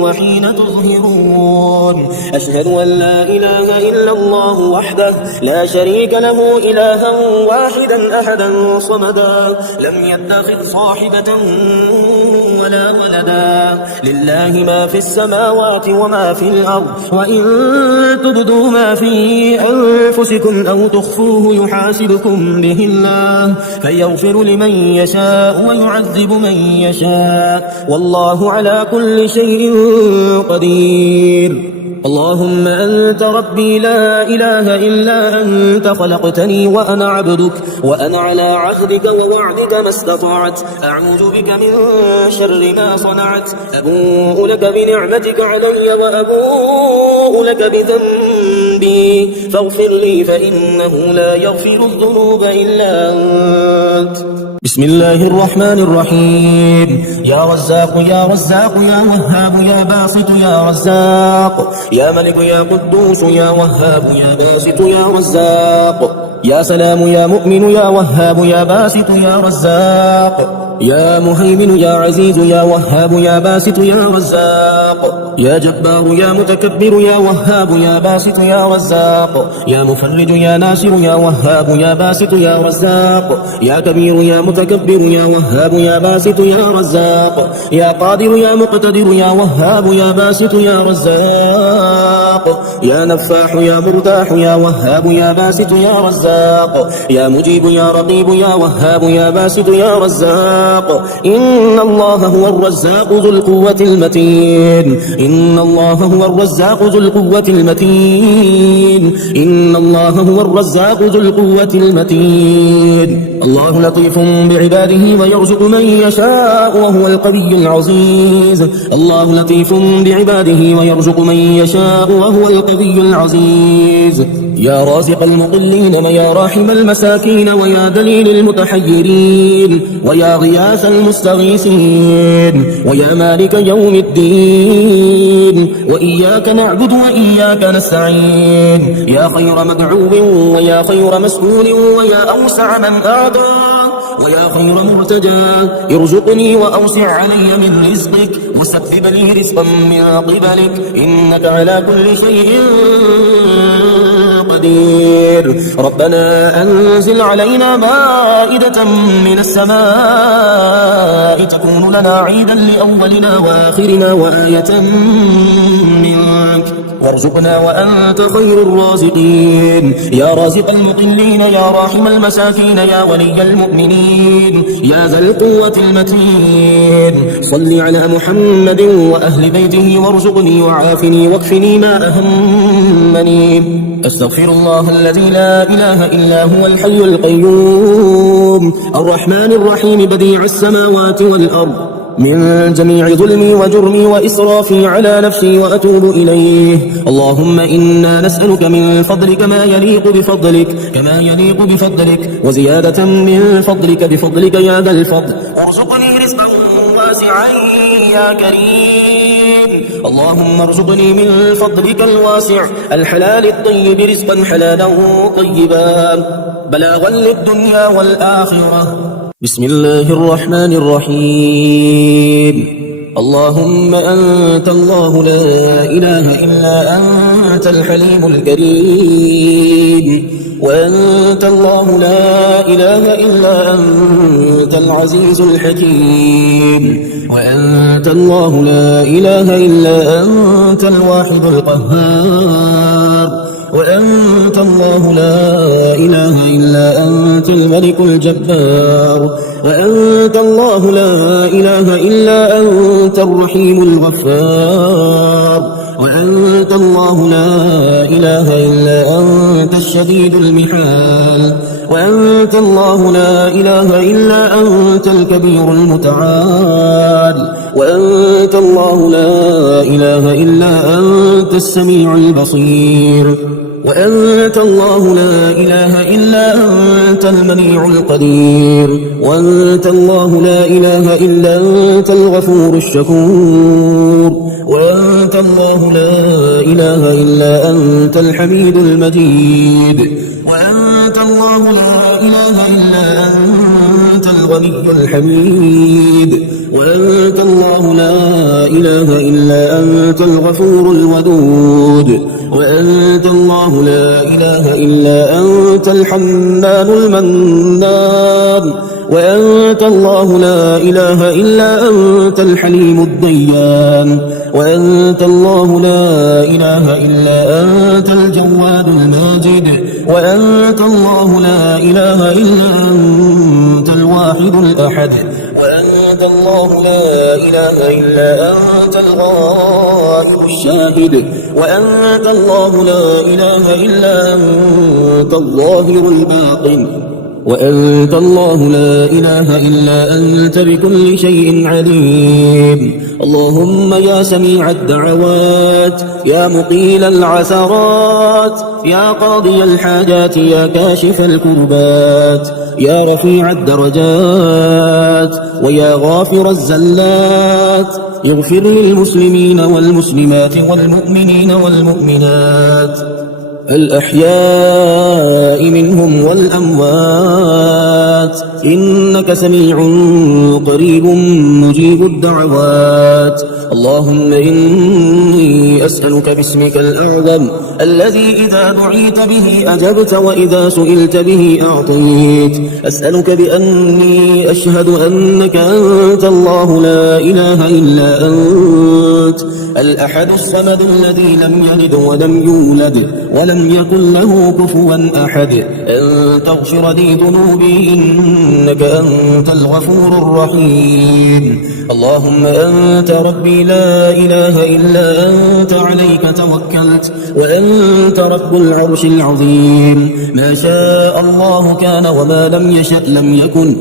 وحين تظهرون. أشهد أن لا إله إلا الله وحده لا شريك له إلها واحدا أحدا صمدا لم يتخذ صاحبا ولا ولدا. لله ما في السماوات وما في الأرض وإن تبدوا ما في أنفسكم أو تخفوه يحاسبكم به الله فيغفر لمن يشاء ويعذب من يشاء والله على كل شيء قدير. اللهم أنت ربي لا إله إلا أنت خلقتني وأنا عبدك وأنا على عهدك ووعدك ما استطعت. أعوذ بك من شر ما صنعت. أبوء لك بنعمتك علي وأبوء لك بذنبي فاغفر لي فإنه لا يغفر الذنوب إلا أنت. بسم الله الرحمن الرحيم. يا رزاق يا رزاق يا وهاب يا باسط يا رزاق يا ملك يا قدوس يا وهاب يا باسط يا رزاق. يا سلام يا مؤمن يا وهاب يا باسط يا رزاق يا مهيمن يا عزيز يا وهاب يا باسط يا رزاق يا جبار يا متكبر يا وهاب يا باسط يا رزاق يا مفرج يا ناصر يا وهاب يا باسط يا رزاق يا كبير يا متكبر يا وهاب يا باسط يا رزاق يا قادر يا مقتدر يا وهاب يا باسط يا رزاق يا نفاح يا مرتاح يا وهاب يا باسط يا رزاق يا مجيب يا رقيب يا وهاب يا باسط يا رزاق إن الله هو الرزاق ذو القوة المتين إن الله هو الرزاق ذو القوة المتين إن الله هو الرزاق ذو القوة المتين الله لطيف بعباده ويرزق من يشاء وهو القوي العزيز الله لطيف بعباده ويرزق من يشاء وهو القوي العزيز يا رازق المضلين ويا راحم المساكين ويا دليل المتحيرين ويا غياث المستغيثين ويا مالك يوم الدين وإياك نعبد وإياك نستعين يا خير مدعو ويا خير مسؤول ويا أوسع من آتى ويا خير مرتجى ارزقني وأوسع علي من رزقك وسبب لي رزقا من قبلك إنك على كل شيء قدير ربنا أنزل علينا مائدة من السماء تكون لنا عيدا لأولنا وآخرنا وآية منك وارزقنا وأنت خير الرازقين يا رازق المقلين يا راحم المساكين يا ولي المؤمنين يا ذا القوة المتين صل على محمد وأهل بيته وارزقني وعافني واكفني ما أهمني أستغفر الله الذي لا إله إلا هو الحي القيوم الرحمن الرحيم بديع السماوات والأرض من جميع ظلمي وجرمي وإسرافي على نفسي وأتوب إليه اللهم إنا نسألك من فضلك ما يليق بفضلك وزيادة من فضلك بفضلك يا ذا الفضل وارزقني رزقا واسعا يا كريم اللهم ارزقني من فضلك الواسع الحلال الطيب رزقا حلالا طيبا بلاغا للدنيا والآخرة بسم الله الرحمن الرحيم اللهم أنت الله لا إله إلا أنت الحليم الكريم وأنت الله لا إله إلا أنت العزيز الحكيم وأنت الله لا إله إلا أنت الواحد القهار وأنت الله لا إله إلا أنت الملك الجبار وأنت الله لا إله إلا أنت الرحيم الغفار وأنت الله لا إله إلا أنت الشديد المحال وأنت الله لا إله إلا أنت الكبير المتعال وأنت الله لا إله إلا أنت السميع البصير وأنت الله لا إله إلا أنت المنيع القدير وأنت الله لا إله إلا أنت الغفور الشكور وأنت الله لا إله إلا أنت الحميد المجيد وأنت الله لا إله إلا أنت الغني الحميد وأنت الله لا إله إلا أنت الغفور الودود وأنت الله لا إله إلا أنت الحنان المنان وأنت الله لا إله إلا أنت الحليم الديان وأنت الله لا إله إلا أنت الجواد الماجد وأنت الله لا إله إلا أنت الواحد الأحد وأنت الله لا إله إلا أنت الغائب الشاهد وأنت الله لا إله إلا أنت الظاهر الباطن وأنت الله لا إله إلا أنت بكل شيء عليم اللهم يا سميع الدعوات يا مقيل العثرات يا قاضي الحاجات يا كاشف الكربات يا رفيع الدرجات ويا غافر الزلات اغفر للمسلمين والمسلمات والمؤمنين والمؤمنات الأحياء منهم والأموات إنك سميع قريب مجيب الدعوات. اللهم إني أسألك باسمك الأعظم الذي إذا دعيت به أجبت وإذا سئلت به أعطيت. أسألك بأني أشهد أنك أنت الله لا إله إلا أنت الأحد الصمد الذي لم يلد ولم يولد ولم يكن له كفوا أحد. أن تغفر لي ذنوبي إنك أنت الغفور الرحيم. اللهم أنت ربي لا إله إلا أنت عليك توكلت وأنت رب العرش العظيم. ما شاء الله كان وما لم يشأ لم يكن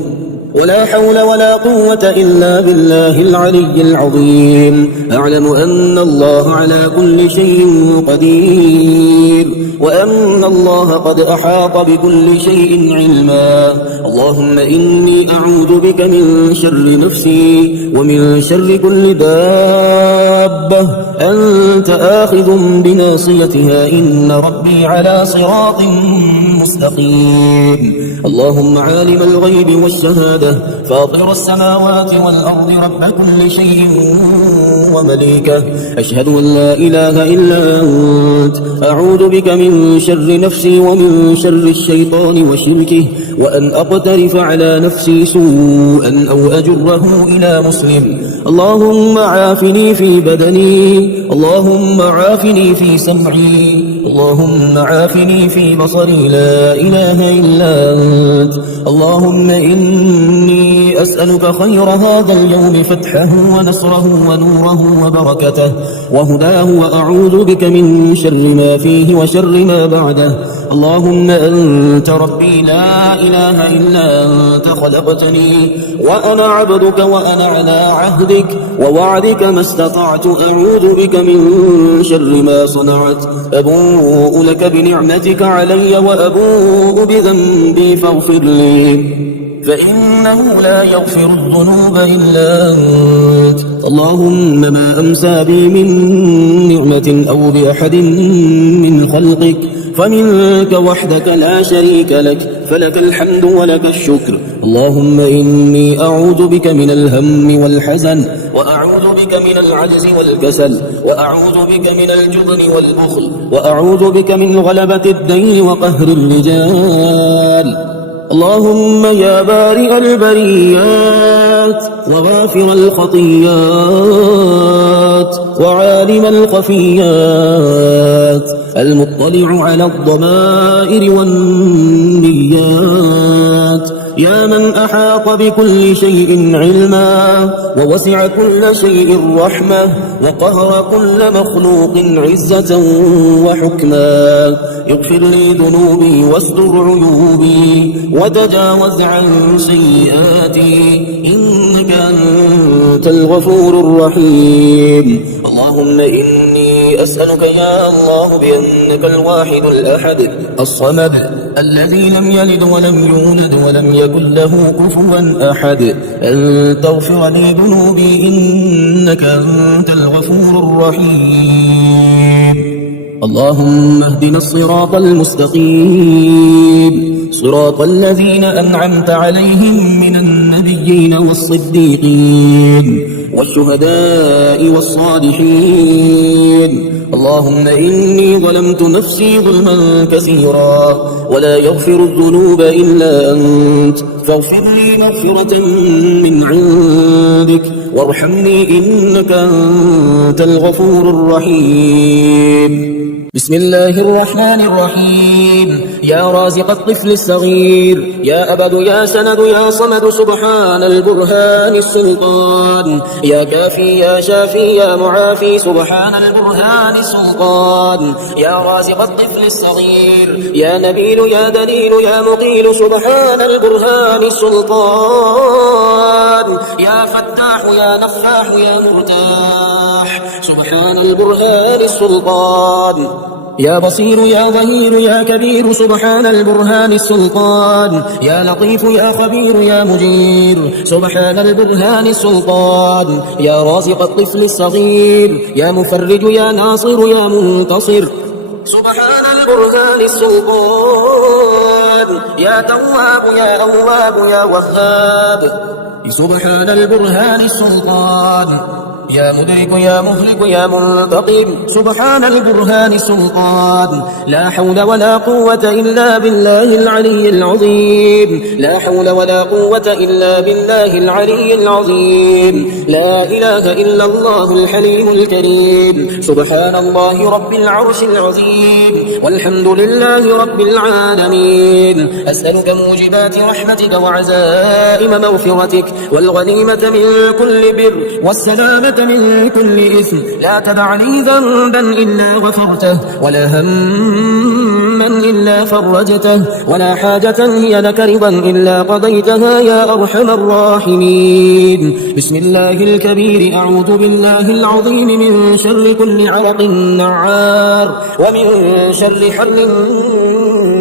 ولا حول ولا قوة إلا بالله العلي العظيم. أعلم أن الله على كل شيء قدير وأن الله قد أحاط بكل شيء علما. اللهم إني أعوذ بك من شر نفسي ومن شر كل دابة أنت آخذ بناصيتها إن ربي على صراط مستقيم. اللهم عالم الغيب والشهادة فاطر السماوات والأرض رب كل شيء ومليكه أشهد أن لا إله إلا أنت أعوذ بك من شر نفسي ومن شر الشيطان وشركه وأن أقترف على نفسي سوءا أو أجره إلى مسلم. اللهم عافني في بدني اللهم عافني في سمعي اللهم عافني في بصري لا إله إلا أنت. اللهم إني أسألك خير هذا اليوم فتحه ونصره ونوره وبركته وهداه وأعوذ بك من شر ما فيه وشر ما بعده. اللهم أنت ربي لا إله إلا أنت خلقتني وأنا عبدك وأنا على عهدك ووعدك ما استطعت أعوذ بك من شر ما صنعت. أبوء لك بنعمتك علي وأبوء بذنبي فاغفر لي فإنه لا يغفر الذنوب إلا أنت. اللهم ما أمسى بي من نعمة أو بأحد من خلقك فمنك وحدك لا شريك لك فلك الحمد ولك الشكر. اللهم إني أعوذ بك من الهم والحزن وأعوذ بك من العجز والكسل وأعوذ بك من الجبن والبخل وأعوذ بك من غلبة الدين وقهر الرجال. اللهم يا بارئ البريات وغافر الخطيات وعالم الخفيات المطلع على الضمائر والنيات يا من أحاط بكل شيء علما ووسع كل شيء رحمة وقهر كل مخلوق عزة وحكما. اغفر لي ذنوبي واستر عيوبي وتجاوز عن سيئاتي إنك أنت الغفور الرحيم. اللهم إني أسألك يا الله بأنك الواحد الأحد الصمد الذي لم يلد ولم يولد ولم يكن له كفوا أحد أن تغفر لي ذنوبي إنك أنت الغفور الرحيم. اللهم اهدنا الصراط المستقيم صراط الذين أنعمت عليهم من النبيين والصديقين والشهداء والصالحين. اللهم إني ظلمت نفسي ظلما كثيرا ولا يغفر الذنوب إلا أنت فاغفر لي مغفرة من عندك وارحمني إنك أنت الغفور الرحيم. بسم الله الرحمن الرحيم. يا رازق الطفل الصغير يا أبد يا سند يا صمد سبحان البرهان السلطان يا كافي يا شافي يا معافي سبحان البرهان السلطان يا رازق الطفل الصغير يا نبيل يا دليل يا مقيل سبحان البرهان السلطان يا فتاح يا نفاح يا مرتاح سبحان البرهان السلطان يا بصير يا ظهير يا كبير سبحان البرهان السلطان يا لطيف يا خبير يا مجير سبحان البرهان السلطان يا رازق الطفل الصغير يا مفرج يا ناصر يا منتصر سبحان البرهان السلطان يا تواب يا أواب يا وهاب سبحان البرهان السلطان يا مدرك يا مهلك يا منتقم سبحان البرهان السلطان لا حول ولا قوة إلا بالله العلي العظيم لا حول ولا قوة إلا بالله العلي العظيم لا إله إلا الله الحليم الكريم سبحان الله رب العرش العظيم والحمد لله رب العالمين أسألك موجبات رحمتك وعزائم مغفرتك والغنيمة من كل بر والسلامة من كل إثم لا تدع لي ذنبا إلا غفرته ولا هما إلا فرجته ولا حاجة هي لك رضا إلا قضيتها يا أرحم الراحمين بسم الله الكبير أعوذ بالله العظيم من شر كل عرق نعار ومن شر حر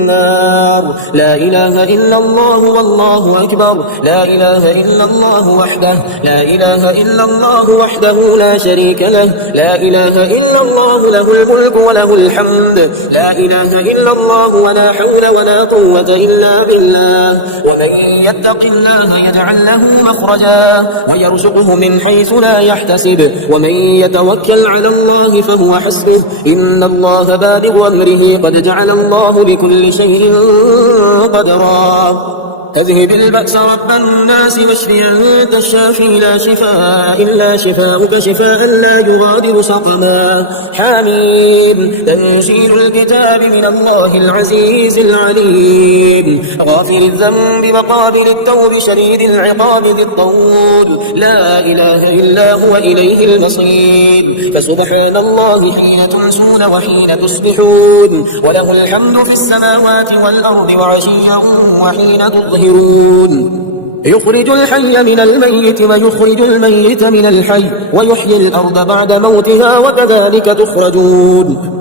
النار لا إله إلا الله والله أكبر لا إله إلا الله وحده لا إله إلا الله وحده لا شريك له لا إله إلا الله له الملك وله الحمد لا إله إلا الله ولا حول ولا قوة إلا بالله ومن يتق الله يجعل له مخرجا ويرزقه من حيث لا يحتسب ومن يتوكل على الله فهو حسبه إن الله بالغ أمره قد جعل الله لكل شيء قدرا اذهب البأس رب الناس واشف أنت الشافي لا شفاء إلا شفاؤك شفاء لا يغادر سقما حميم تنزيل الكتاب من الله العزيز العليم غافر الذنب وقابل التوب شديد العقاب ذي الطول لا إله إلا هو إليه المصير فسبحان الله حين تمسون وحين تصبحون وله الحمد في السماوات والأرض وعشيا وحين تظهرون يخرج الحي من الميت ويخرج الميت من الحي ويحيي الأرض بعد موتها وكذلك تخرجون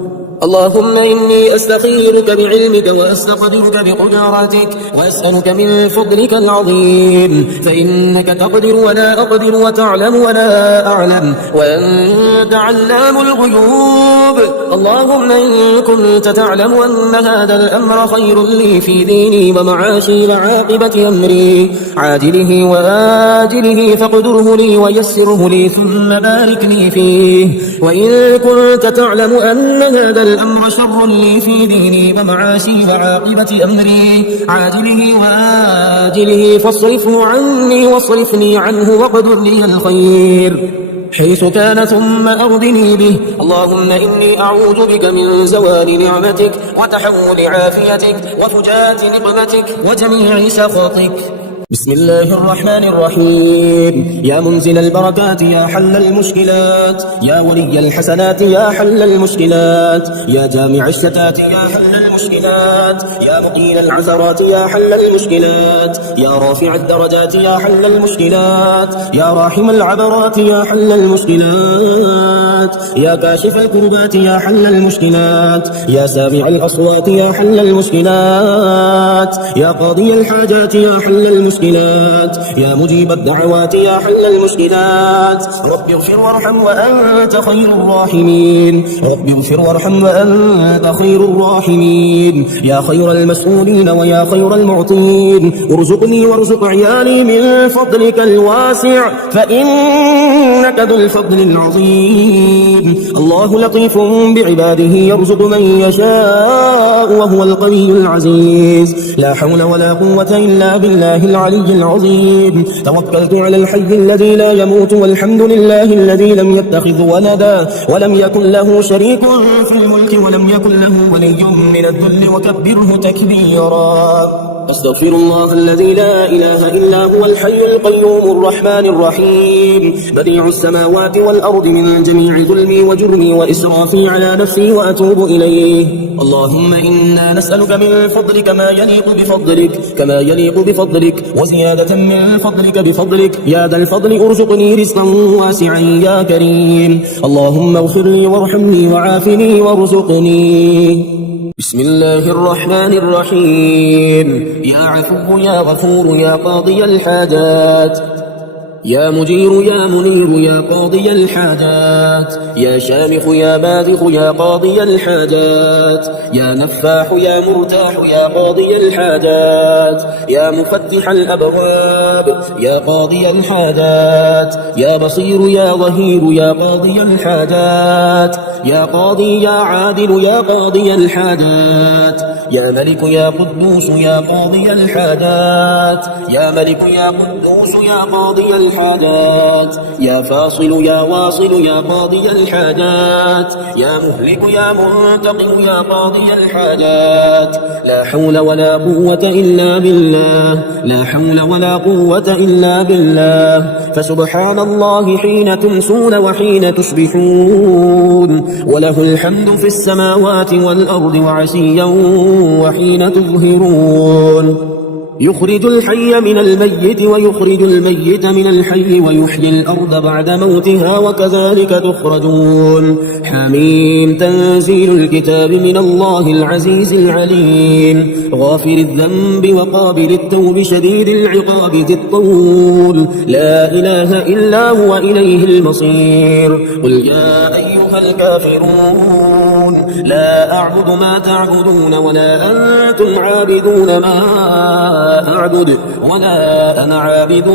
اللهم إني أستخيرك بعلمك وأستقدرك بقدرتك وأسألك من فضلك العظيم فإنك تقدر ولا أقدر وتعلم ولا أعلم وأنت علام الغيوب اللهم إن كنت تعلم أن هذا الأمر خير لي في ديني ومعاشي وعاقبة أمري عاجله وآجله فاقدره لي ويسره لي ثم بارك لي فيه وإن كنت تعلم أن هذا الأمر شر لي في ديني ومعاشي وعاقبة أمري عاجله وآجله فاصرفه عني واصرفني عنه واقدر لي الخير حيث كان ثم أرضني به اللهم إني أعوذ بك من زوال نعمتك وتحول عافيتك وفجاءة نقمتك وجميع سخطك بسم الله الرحمن الرحيم يا منزل البركات يا حل المشكلات يا ولي الحسنات يا حل المشكلات يا جامع الشتات يا حل المشكلات يا مقيل العثرات يا حل المشكلات يا رافع الدرجات يا حل المشكلات يا راحم العبرات يا حل المشكلات يا كاشف الكربات يا حل المشكلات يا سامع الأصوات يا حل المشكلات يا قاضي الحاجات يا حل المشكلات يا مجيب الدعوات يا حل المشكلات رب اغفر وارحم وأنت خير الراحمين رب اغفر وارحم وأنت خير الراحمين يا خير المسؤولين ويا خير المعطين ارزقني وارزق عيالي من فضلك الواسع فإنك ذو الفضل العظيم الله لطيف بعباده يرزق من يشاء وهو القوي العزيز لا حول ولا قوة إلا بالله العلي العظيم توكلت على الحي الذي لا يموت والحمد لله الذي لم يتخذ ولدا ولم يكن له شريك في الملك ولم يكن له ولي من الذل وكبره تكبيرا أستغفر الله الذي لا إله إلا هو الحي القيوم الرحمن الرحيم بديع السماوات والأرض من جميع ظلمي وجرمي وإسرافي على نفسي وأتوب إليه اللهم إنا نسألك من فضلك ما يليق بفضلك كما يليق بفضلك وزيادة من فضلك بفضلك يا ذا الفضل ارزقني رزقا واسعا يا كريم اللهم اغفر لي وارحمني وعافني وارزقني بسم الله الرحمن الرحيم يا عفو يا غفور يا قاضي الحاجات يا مجير يا منير يا قاضي الحاجات، يا شامخ يا باذخ يا قاضي الحاجات، يا نفاح يا مرتاح يا قاضي الحاجات، يا مفتح الأبواب يا قاضي الحاجات، يا بصير يا ظهير يا قاضي الحاجات، يا قاضي يا عادل يا قاضي الحاجات، يا ملك يا قدوس يا قاضي الحاجات، يا ملك يا قدوس يا قاضي الحاجات، يا فاصل يا واصل يا قاضي الحاجات، يا مهلك يا منتقم يا قاضي الحاجات. لا حول ولا قوة إلا بالله، لا حول ولا قوة إلا بالله. فسبحان الله حين تمسون وحين تصبحون، وله الحمد في السماوات والأرض وعشيا وحين تظهرون. يخرج الحي من الميت ويخرج الميت من الحي ويحيي الأرض بعد موتها وكذلك تخرجون. حميم. تنزيل الكتاب من الله العزيز العليم، غافر الذنب وقابل التوب شديد العقاب ذي الطول، لا إله إلا هو إليه المصير. قل يا أيها الكافرون لا أعبد ما تعبدون ولا أنتم عابدون ما أعبد ولا أنا عابد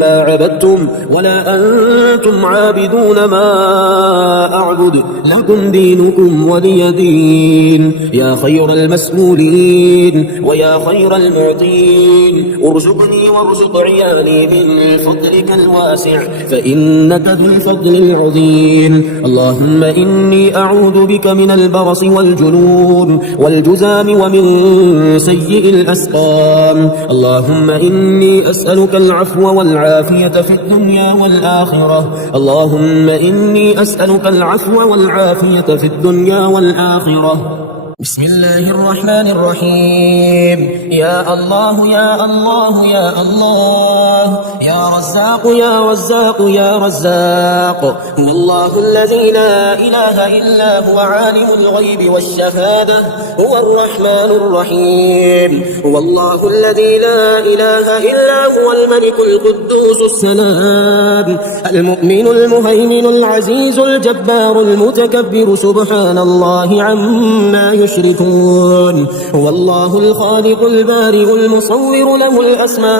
ما عبدتم ولا أنتم عابدون ما أعبد، لكم دينكم ولي دين. يا خير المسؤولين ويا خير المعطين، ارزقني وارزق عيالي من فضلك الواسع فإنك ذو الفضل العظيم. اللهم إني أعوذ بك من البرص والجنون والجذام ومن سيء الأسقام. اللهم إني أسألك العفو والعافية في الدنيا والآخرة. اللهم إني أسألك العفو والعافية في الدنيا والآخرة. بسم الله الرحمن الرحيم. يا الله يا الله يا الله، يا رزاق يا رزاق يا رزاق، هو الله الذي لا إله إلا هو عالم الغيب والشهادة، هو الرحمن الرحيم. هو الله الذي لا إله إلا هو الملك القدوس السلام المؤمن المهيمن العزيز الجبار المتكبر، سبحان الله عما يشركون. هو الله الخالق البارئ المصور، له الأسماء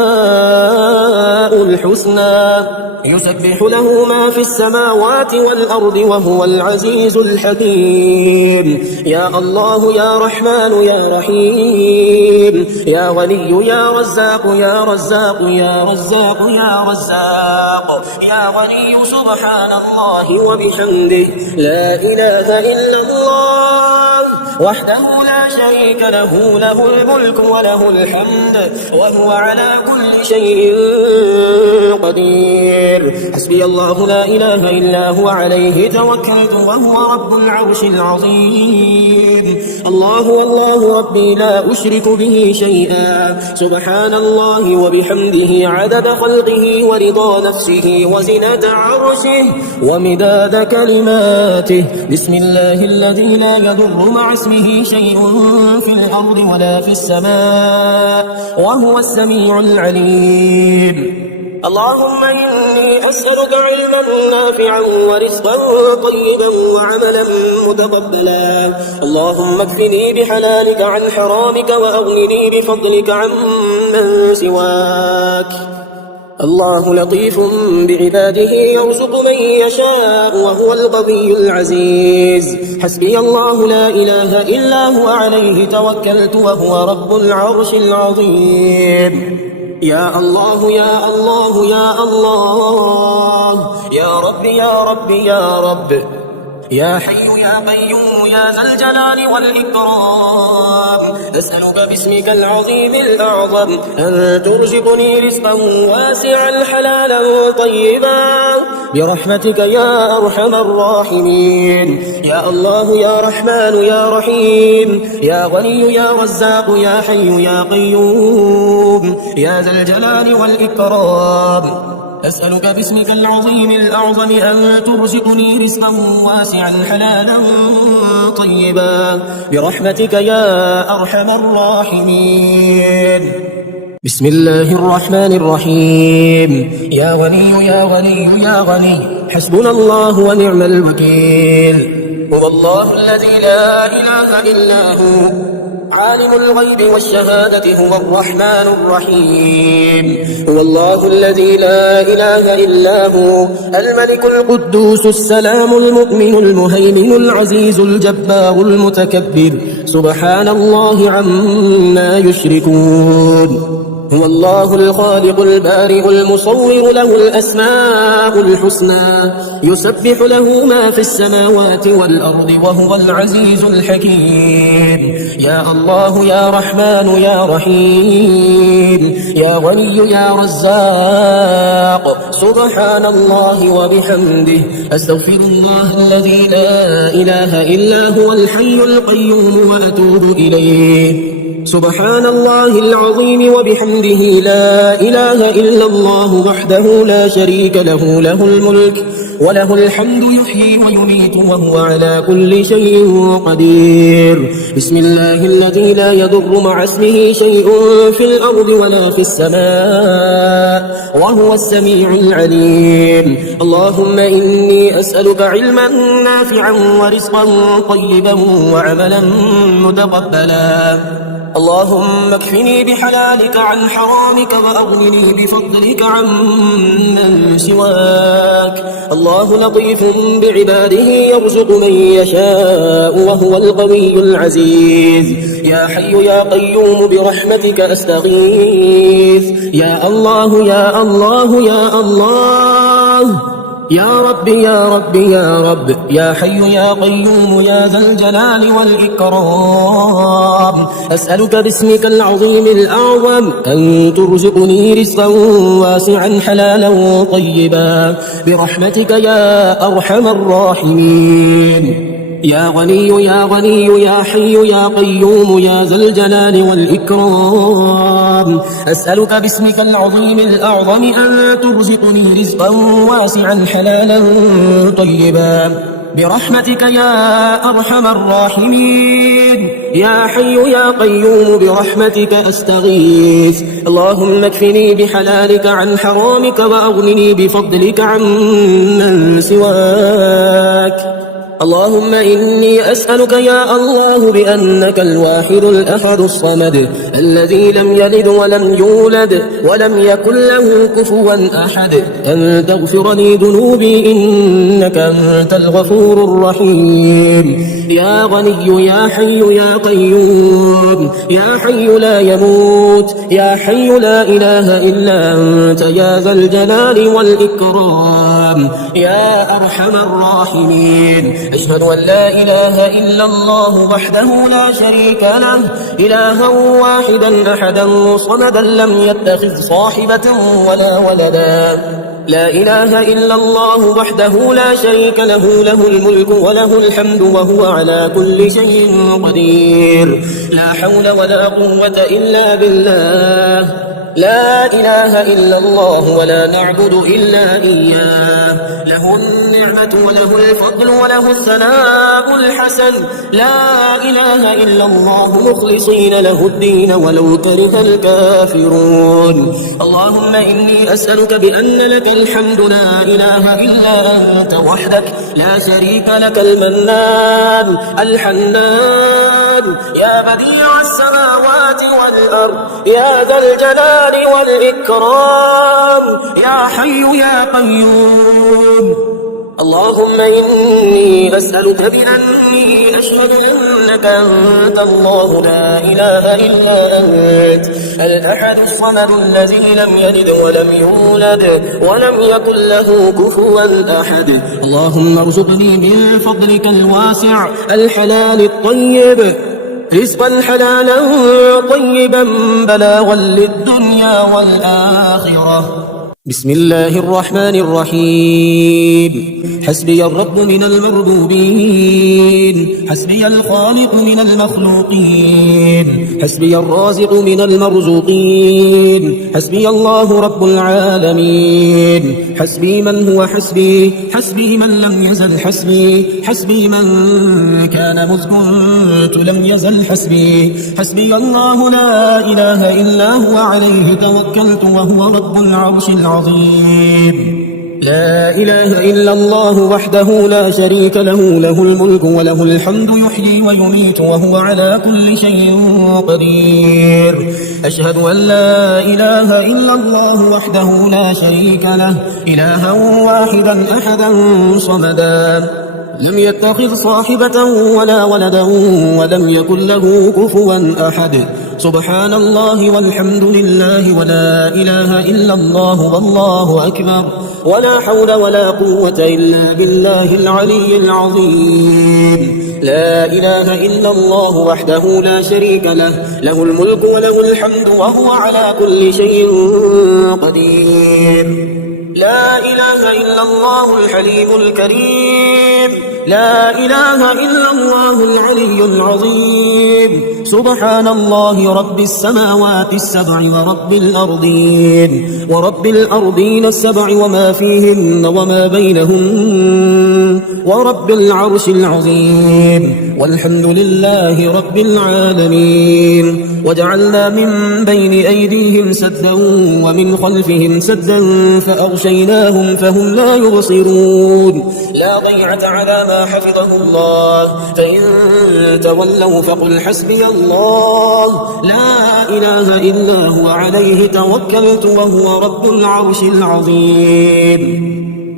الحسنى، يسبح له ما في السماوات والأرض وهو العزيز الحكيم. يا الله يا رحمن يا رحيم، يا غني يا رزاق يا رزاق يا رزاق يا رزاق، يا غني سبحان الله وبحمده، لا إله إلا الله وحده لا شريك له، له الملك وله الحمد وهو على كل شيء قدير. حسبي الله لا إله إلا هو عليه توكلت وهو رب العرش العظيم. الله والله ربي لا أشرك به شيئا، سبحان الله وبحمده عدد خلقه ورضا نفسه وزنة عرشه ومداد كلماته. بسم الله الذي لا يضر مع اسمه شيء في الأرض ولا في السماء وهو السميع العليم. اللهم إني أسألك علما نافعا ورزقا طيبا وعملا متقبلا. اللهم اكفني بحلالك عن حرامك وأغنني بفضلك عمن سواك. الله لطيف بعباده يرزق من يشاء وهو القوي العزيز. حسبي الله لا إله إلا هو عليه توكلت وهو رب العرش العظيم. يا الله يا الله يا الله، يا رب يا رب يا رب، يا حي يا قيوم يا ذا الجلال والإكرام، أسألك باسمك العظيم الأعظم أن ترزقني رزقا واسعا حلالا طيبا برحمتك يا أرحم الراحمين. يا الله يا رحمن يا رحيم، يا غني يا رزاق يا حي يا قيوم يا ذا الجلال والإكرام، أسألك باسمك العظيم الأعظم أن ترزقني رزقا واسعا حلالا طيبا برحمتك يا أرحم الراحمين. بسم الله الرحمن الرحيم. يا غني يا غني يا غني حسبنا الله ونعم الوكيل. هو الله الذي لا إله إلا هو عالم الغيب والشهادة هو الرحمن الرحيم. هو الله الذي لا إله إلا هو الملك القدوس السلام المؤمن المهيمن العزيز الجبار المتكبر سبحان الله عما يشركون. هو الله الخالق البارئ المصور له الأسماء الحسنى يسبح له ما في السماوات والأرض وهو العزيز الحكيم. يا الله يا رحمن يا رحيم يا غني يا رزاق سبحان الله وبحمده أستغفر الله الذي لا إله إلا هو الحي القيوم وأتوب إليه. سبحان الله العظيم وبحمده لا إله إلا الله وحده لا شريك له له الملك وله الحمد يحيي ويميت وهو على كل شيء قدير. بسم الله الذي لا يضر مع اسمه شيء في الأرض ولا في السماء وهو السميع العليم. اللهم إني أسألك علما نافعا ورزقا طيبا وعملا متقبلا. اللهم اكفني بحلالك عن حرامك وأغنني بفضلك عمن سواك. الله لطيف بعباده يرزق من يشاء وهو القوي العزيز. يا حي يا قيوم برحمتك أستغيث. يا الله يا الله يا الله يا رب يا رب يا رب يا حي يا قيوم يا ذا الجلال والإكرام أسألك باسمك العظيم الأعظم أن ترزقني رزقا واسعا حلالا طيبا برحمتك يا أرحم الراحمين. يا غني يا غني يا حي يا قيوم يا ذا الجلال والإكرام أسألك باسمك العظيم الأعظم أن ترزقني رزقا واسعا حلالا طيبا برحمتك يا أرحم الراحمين. يا حي يا قيوم برحمتك أستغيث. اللهم اكفني بحلالك عن حرامك وأغنني بفضلك عمن سواك. اللهم إني أسألك يا الله بأنك الواحد الأحد الصمد الذي لم يلد ولم يولد ولم يكن له كفوا أحد أن تغفر لي ذنوبي إنك أنت الغفور الرحيم. يا غني يا حي يا قيوم يا حي لا يموت يا حي لا إله إلا أنت يا ذا الجلال والإكرام يا أرحم الراحمين. أشهد أن لا إله إلا الله وحده لا شريك له إلها واحدا أحدا صمدا لم يتخذ صاحبة ولا ولدا. لا إله إلا الله وحده لا شريك له له الملك وله الحمد وهو على كل شيء قدير. لا حول ولا قوة إلا بالله. لا إله إلا الله ولا نعبد إلا إياه. له النعمة وله الفضل وله الثناء الحسن. لا إله إلا الله مخلصين له الدين ولو كره الكافرون. اللهم إني أسألك بأن لك الحمد لا إله إلا أنت وحدك لا شريك لك المنان الحنان يا بديع السماوات والأرض يا ذا الجلال والإكرام يا حي يا قيوم. اللهم إني أسألك بأني أشهد أنك أنت الله لا إله إلا أنت الأحد الصمد الذي لم يلد ولم يولد ولم يكن له كفوا أحد. اللهم ارزقني من فضلك الواسع الحلال الطيب رزقا حلالا طيبا بلاغا للدنيا والآخرة. بسم الله الرحمن الرحيم. حسبي الرب من المربوبين، حسبي الخالق من المخلوقين، حسبي الرازق من المرزوقين، حسبي الله رب العالمين. حسبي من هو حسبي، حسبي من لم يزل حسبي، حسبي من كان مذ كنت لم يزل حسبي. حسبي الله لا إله إلا هو عليه توكلت وهو رب العرش العظيم. لا إله إلا الله وحده لا شريك له، له الملك وله الحمد يحيي ويميت وهو على كل شيء قدير. أشهد أن لا إله إلا الله وحده لا شريك له، إلها واحدا أحدا صمدا، لم يتخذ صاحبة ولا ولدا ولم يكن له كفوا أحد. سبحان الله والحمد لله ولا إله إلا الله والله أكبر، ولا حول ولا قوة إلا بالله العلي العظيم. لا إله إلا الله وحده لا شريك له، له الملك وله الحمد وهو على كل شيء قدير. لا إله إلا الله الحليم الكريم، لا إله إلا الله العلي العظيم. سبحان الله رب السماوات السبع ورب الأرضين، ورب الأرضين السبع وما فيهن وما بينهم، ورب العرش العظيم. والحمد لله رب العالمين. وجعلنا من بين أيديهم سدا ومن خلفهم سدا فأغشيناهم فهم لا يبصرون. لا ضيعة على ما حفظه الله، فإن تولوا فقل حسبي الله لا إله إلا هو عليه توكلت وهو رب العرش العظيم.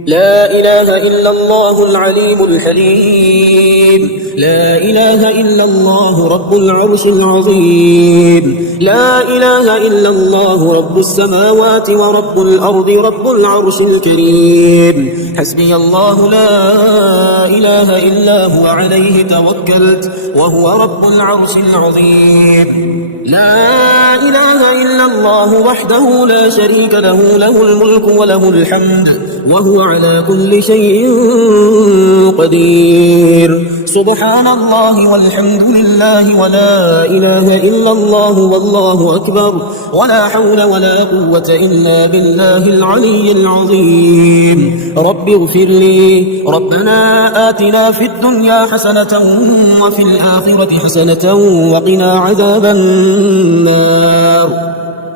لا إله إلا الله العليم الحليم، لا إله إلا الله رب العرش العظيم. لا إله إلا الله رب السماوات ورب الأرض رب العرش الكريم. حسبي الله لا إله إلا هو عليه توكلت وهو رب العرش العظيم. لا إله إلا الله وحده لا شريك له، له الملك وله الحمد وهو على كل شيء قدير. سبحان الله والحمد لله ولا إله إلا الله والله أكبر، ولا حول ولا قوة إلا بالله العلي العظيم. رب اغفر لي، ربنا آتنا في الدنيا حسنة وفي الآخرة حسنة وقنا عذاب النار.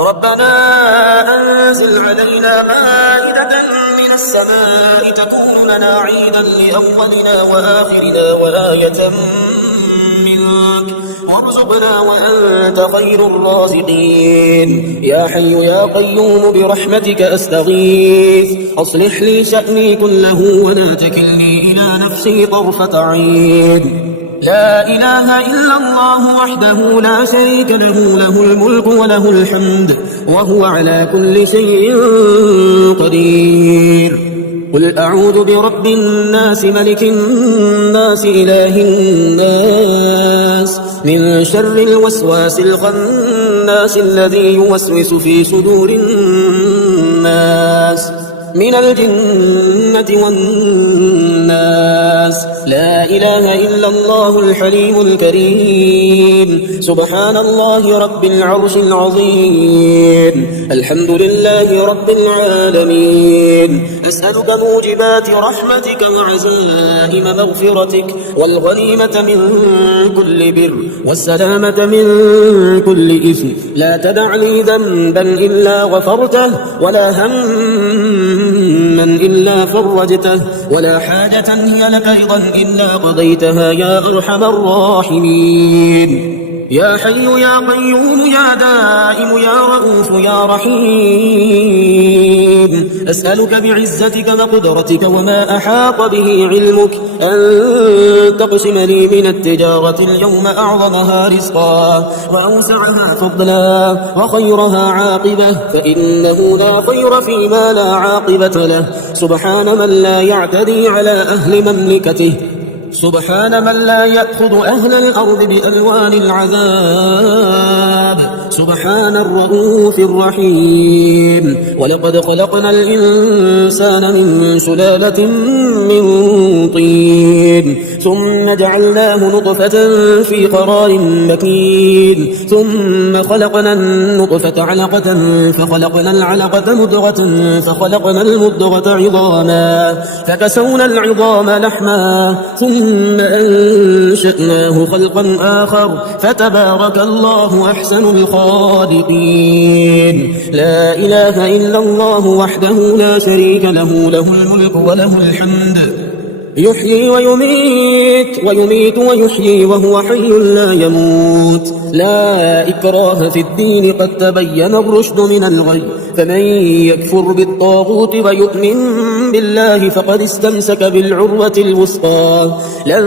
ربنا أنزل علينا مائدة من السماء تكون لنا عيدا لأولنا وآخرنا وآية منك، وارزقنا وأنت خير الرازقين. يا حي يا قيوم برحمتك أستغيث، أصلح لي شأني كله ولا تكلني إلى نفسي طرفة عين. لا إله إلا الله وحده لا شريك له، له الملك وله الحمد وهو على كل شيء قدير. قل أعوذ برب الناس ملك الناس إله الناس من شر الوسواس الخناس الذي يوسوس في صدور الناس من الجنة والناس. لا إله إلا الله الحليم الكريم. سبحان الله رب العرش العظيم. الحمد لله رب العالمين. أسألك موجبات رحمتك وعزائم مغفرتك والغنيمة من كل بر والسلامة من كل إثم. لا تدع لي ذنبا إلا غفرته، ولا هما إلا فرجته، ولا حاجة هي لك رضا إلا قضيتها يا أرحم الراحمين. يا حي يا قيوم يا دائم يا رؤوف يا رحيم. أسألك بعزتك وقدرتك وما أحاط به علمك أن تقسم لي من التجارة اليوم أعظمها رزقا وأوسعها فضلا وخيرها عاقبة، فإنه لا خير فيما لا عاقبة له. سبحان من لا يعتدي على أهل مملكته، سبحان من لا يأخذ أهل الأرض بألوان العذاب، سبحان الرؤوف الرحيم ولقد خلقنا الإنسان من سلالة من طين ثم جعلناه نطفة في قرار مكين ثم خلقنا النطفة علقة فخلقنا العلقة مضغة فخلقنا المضغة عظاما فكسونا العظام لحما ثم أنشأناه خلقا آخر فتبارك الله أحسن الخالقين لا إله إلا الله وحده لا شريك له له الملك وله الحمد يحيي ويميت ويحيي وهو حي لا يموت لا إكراه في الدين قد تبين الرشد من الغي فمن يكفر بالطاغوت ويؤمن بالله فقد استمسك بالعروة الوثقى لا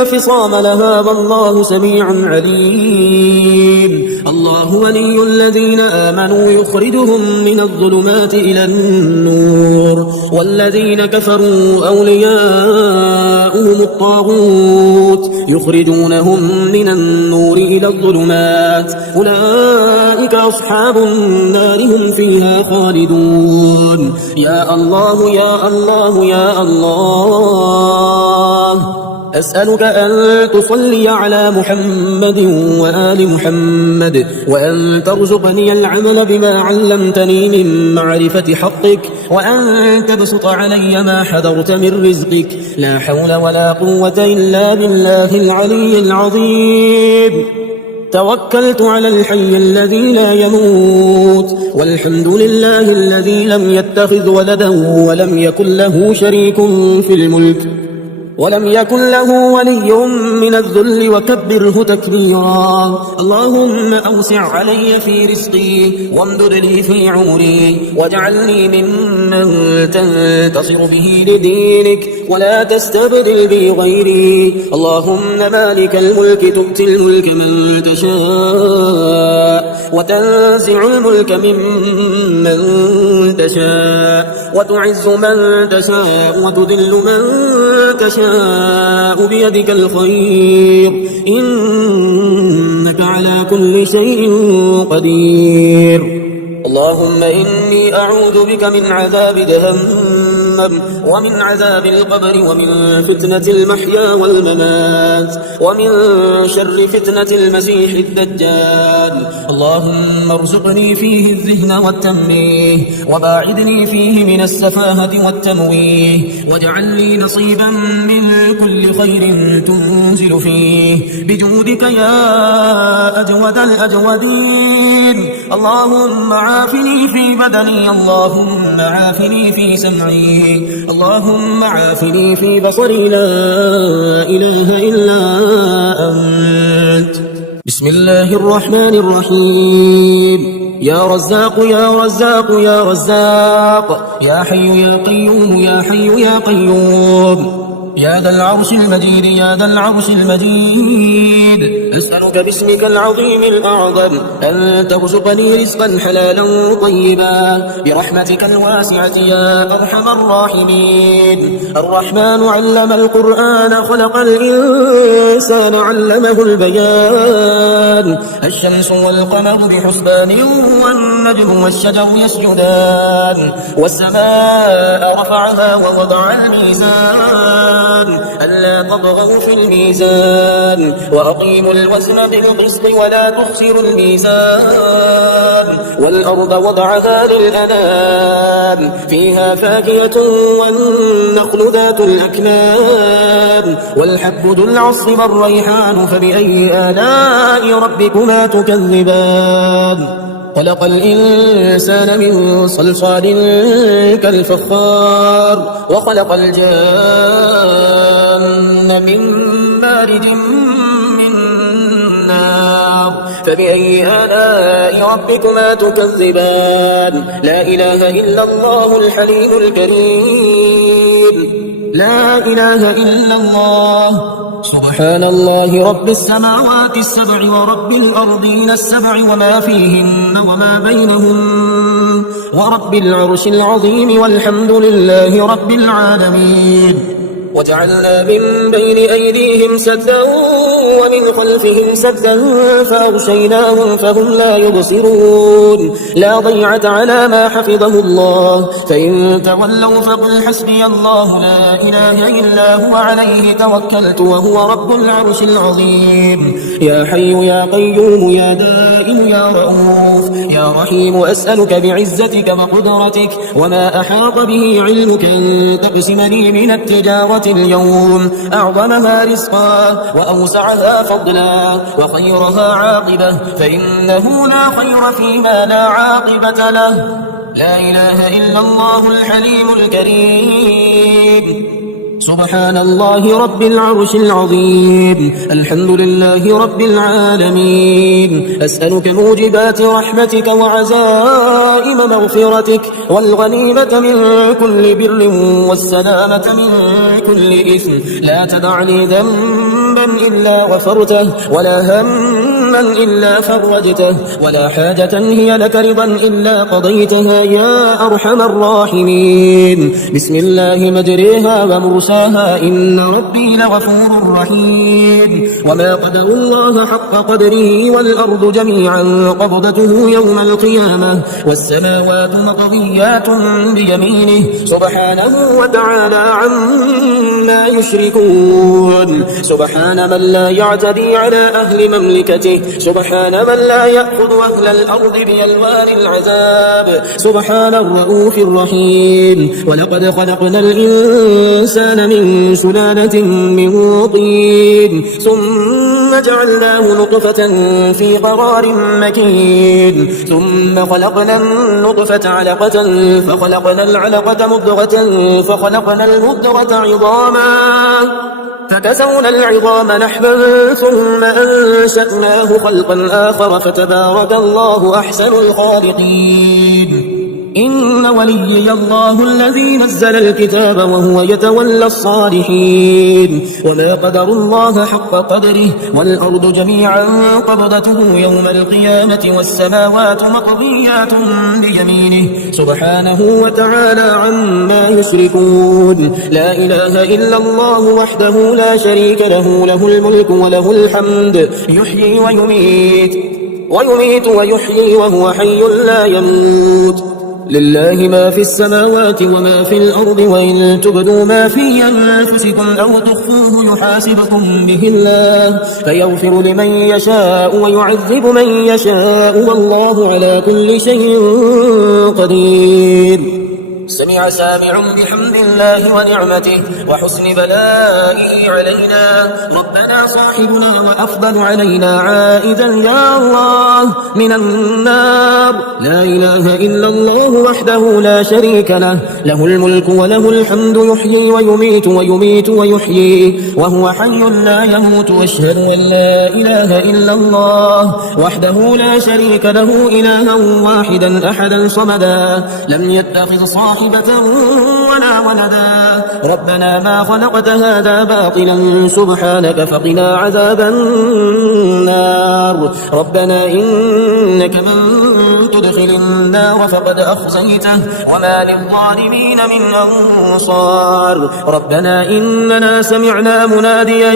انفصام لها والله سميع عليم الله ولي الذين آمنوا يخرجهم من الظلمات إلى النور والذين كفروا أولياؤهم الطاغوت يخرجونهم من النور إلى الظلمات أولئك أصحاب النار هم فيها خالدون يا الله يا الله يا الله أسألك أن تصلي على محمد وآل محمد وأن ترزقني العمل بما علمتني من معرفة حقك وأن تبسط علي ما حضرت من رزقك لا حول ولا قوة إلا بالله العلي العظيم توكلت على الحي الذي لا يموت والحمد لله الذي لم يتخذ ولدا ولم يكن له شريك في الملك ولم يكن له ولي من الذل وكبره تكبيرا اللهم أوسع علي في رزقي وامدد لي في عمري واجعلني ممن تنتصر به لدينك ولا تستبدل بي غيري اللهم مالك الملك تؤتي الملك من تشاء وتنزع الملك ممن تشاء وتعز من تشاء وتذل من تشاء بيدك الخير إنك على كل شيء قدير اللهم إني أعوذ بك من عذاب جهنم ومن عذاب القبر ومن فتنة المحيا والممات ومن شر فتنة المسيح الدجال اللهم ارزقني فيه الذهن والتنبيه وباعدني فيه من السفاهة والتمويه واجعل لي نصيبا من كل خير تنزل فيه بجودك يا أجود الأجودين اللهم عافني في بدني اللهم عافني في سمعي اللهم عافني في بصري لا إله إلا أنت بسم الله الرحمن الرحيم يا رزاق يا رزاق يا رزاق يا حي يا قيوم يا حي يا قيوم يا ذا العرش المجيد يا ذا العرش المجيد أسألك باسمك العظيم الأعظم أن ترزقني رزقا حلالا طيبا برحمتك الواسعة يا أرحم الراحمين الرحمن علم القرآن خلق الإنسان علمه البيان الشمس والقمر بحسبان والنجم والشجر يسجدان والسماء رفعها ووضع الميزان ألا تطغوا في الميزان وأقيموا الوزن بالقسط ولا تخسروا الميزان والأرض وضعها للأنام فيها فاكهة والنخل ذات الأكمام والحب ذو العصف والريحان فبأي آلاء ربكما تكذبان خلق الإنسان من صلصال كالفخار وخلق الجان من مارج من نار فبأي آلاء ربكما تكذبان لا إله إلا الله الحليم الكريم لا إله إلا الله سبحان الله رب السماوات السبع ورب الأرضين السبع وما فيهن وما بينهم ورب العرش العظيم والحمد لله رب العالمين وجعلنا من بين أيديهم سدا ومن خلفهم سدا فأغشيناهم فهم لا يبصرون لا ضيعة على ما حفظه الله فإن تولوا فقل حسبي الله لا إله إلا هو عليه توكلت وهو رب العرش العظيم يا حي يا قيوم يا دائم يا رؤوف يا رحيم أسألك بعزتك وقدرتك وما أحاط به علمك أن تقسمني من التجارة اليوم أعظمها رزقا وأوسعها فضلا وخيرها عاقبة فإنه لا خير فيما لا عاقبة له لا إله إلا الله الحليم الكريم سبحان الله رب العرش العظيم الحمد لله رب العالمين أسألك موجبات رحمتك وعزائم مغفرتك والغنيمة من كل بر والسلامة من كل إثم لا تدع لي ذنبا إلا غفرته ولا هما إلا فرجته ولا حاجة هي لك رضا إلا قضيتها يا أرحم الراحمين بسم الله مجريها ومرساها إن ربي لغفور رحيم وما قدر الله حق قدره والأرض جميعا قبضته يوم القيامة والسماوات مطويات بيمينه سبحانه وتعالى عما يشركون سبحان من لا يعتدي على أهل مملكته سبحان من لا يأخذ أهل الأرض بألوان العذاب سبحان الرؤوف الرحيم ولقد خلقنا الإنسان من سلالة من طين ثم جعلناه نطفة في قرار مكين ثم خلقنا النطفة علقة فخلقنا العلقة مضغة فخلقنا المضغة عظاما فكسونا العظام لحما ثم أنشأناه خلقا آخر فتبارك الله أحسن الخالقين إن وليي الله الذي نزل الكتاب وهو يتولى الصالحين وما قدر الله حق قدره والأرض جميعا قبضته يوم القيامة والسماوات مطويات بيمينه سبحانه وتعالى عما يشركون لا إله إلا الله وحده لا شريك له له الملك وله الحمد يحيي ويميت ويحيي وهو حي لا يموت لله ما في السماوات وما في الأرض وإن تبدوا ما في أنفسكم أو تخفوه يحاسبكم به الله فيغفر لمن يشاء ويعذب من يشاء والله على كل شيء قدير سمع سامع بحمد الله ونعمته وحسن بلائه علينا ربنا صاحبنا وأفضل علينا عائدا يا الله من النار لا إله إلا الله وحده لا شريك له له الملك وله الحمد يحيي ويميت ويحيي وهو حي لا يموت واشهد أن لا إله إلا الله وحده لا شريك له إلها واحدا أحدا صمدا لم يتخذ صاحبا ولا ولدا ربنا ما خلقت هذا باطلا سبحانك فقنا عذاب النار ربنا إنك من تدخل النار فقد أخزيته وما للظالمين من أنصار ربنا إننا سمعنا مناديا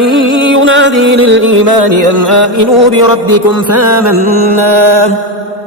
ينادي للإيمان أن آمنوا بربكم فآمنا